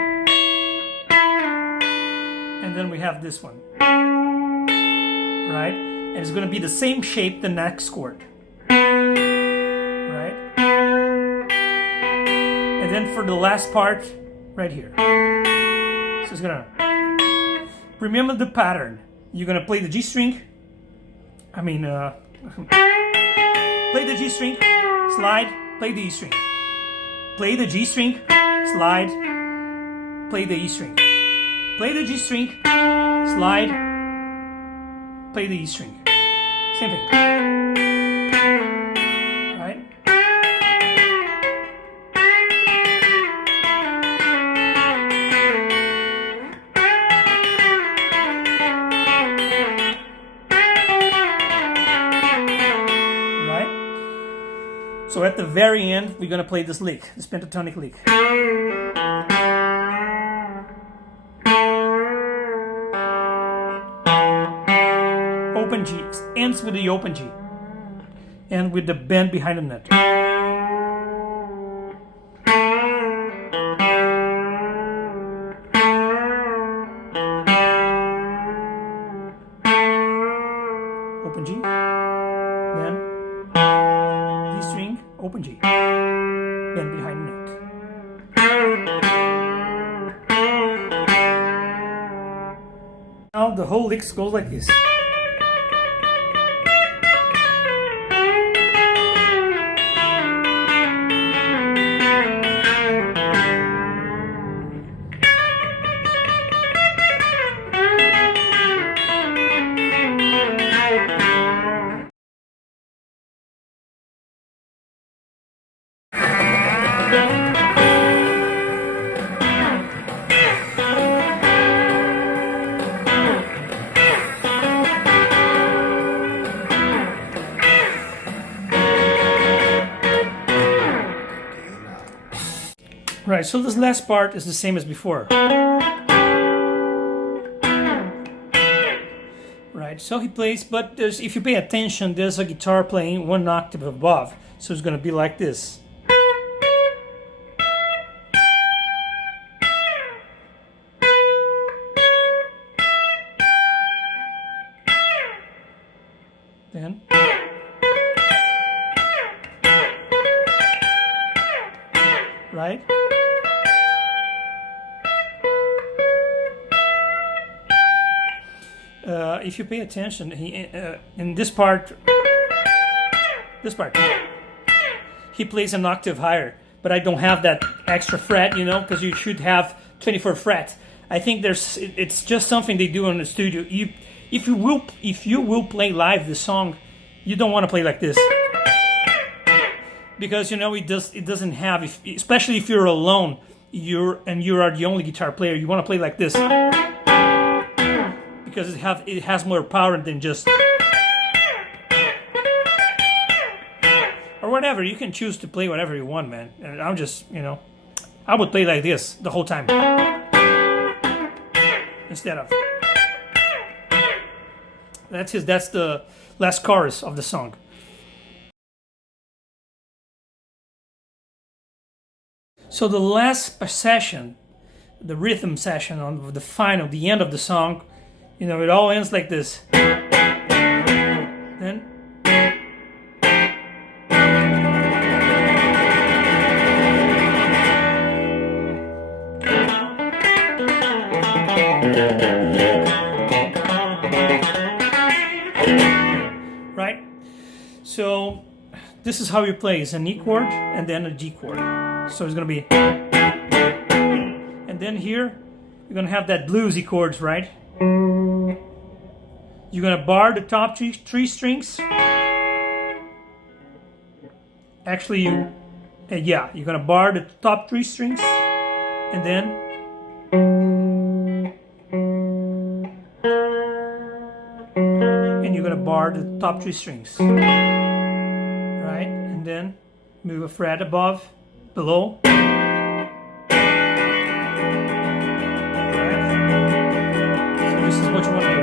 and then we have this one, right? And it's going to be the same shape the next chord, right? And then for the last part, right here. So it's going to, remember the pattern. You're going to play the G string, play the G string, slide, play the E string. Play the G string, slide, play the E string. Play the G string, slide, play the E string. Same thing. Right? Right? So at the very end, we're gonna play this lick, this pentatonic lick. Open G, ends with the open G and with the bend behind the net. Open G, then D string, open G, bend behind the net. Now the whole lick goes like this. Right, so this last part is the same as before. Right, so he plays, but if you pay attention, there's a guitar playing one octave above, so it's gonna be like this. Then right? If you pay attention, he in this part, he plays an octave higher, but I don't have that extra fret, you know, because you should have 24 frets. I think it's just something they do in the studio. If you will play live the song, you don't want to play like this, because you know it doesn't have, especially if you're alone, you are the only guitar player. You want to play like this, because it has more power than just, or whatever. You can choose to play whatever you want, man. And I'm just, you know, I would play like this the whole time instead of. That's the last chorus of the song. So the last session, the rhythm section on the end of the song, you know, it all ends like this. Then right? So this is how you play. It's an E chord and then a G chord. So it's gonna be, and then here you're gonna have that bluesy chords, right? You're gonna bar the top three strings. Actually, you're gonna bar the top three strings, and then you're gonna bar the top three strings, right? And then move a fret above, below. Right? So this is what you want to do.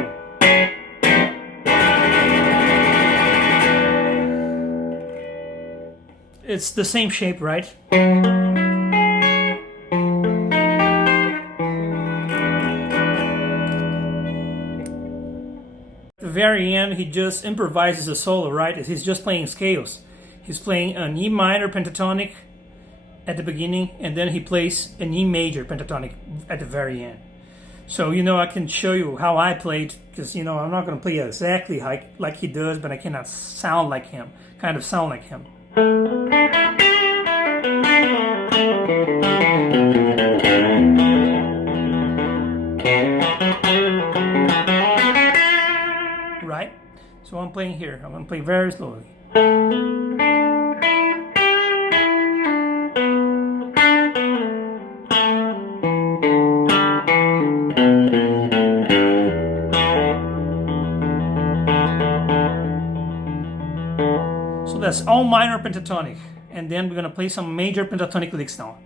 It's the same shape, right? At the very end, he just improvises a solo, right? He's just playing scales. He's playing an E minor pentatonic at the beginning, and then he plays an E major pentatonic at the very end. So, you know, I can show you how I played, because, you know, I'm not going to play exactly like he does, but I cannot sound like him, kind of sound like him. Right? So I'm playing here. I'm going to play very slowly. So that's all minor pentatonic, and then we're gonna play some major pentatonic licks now.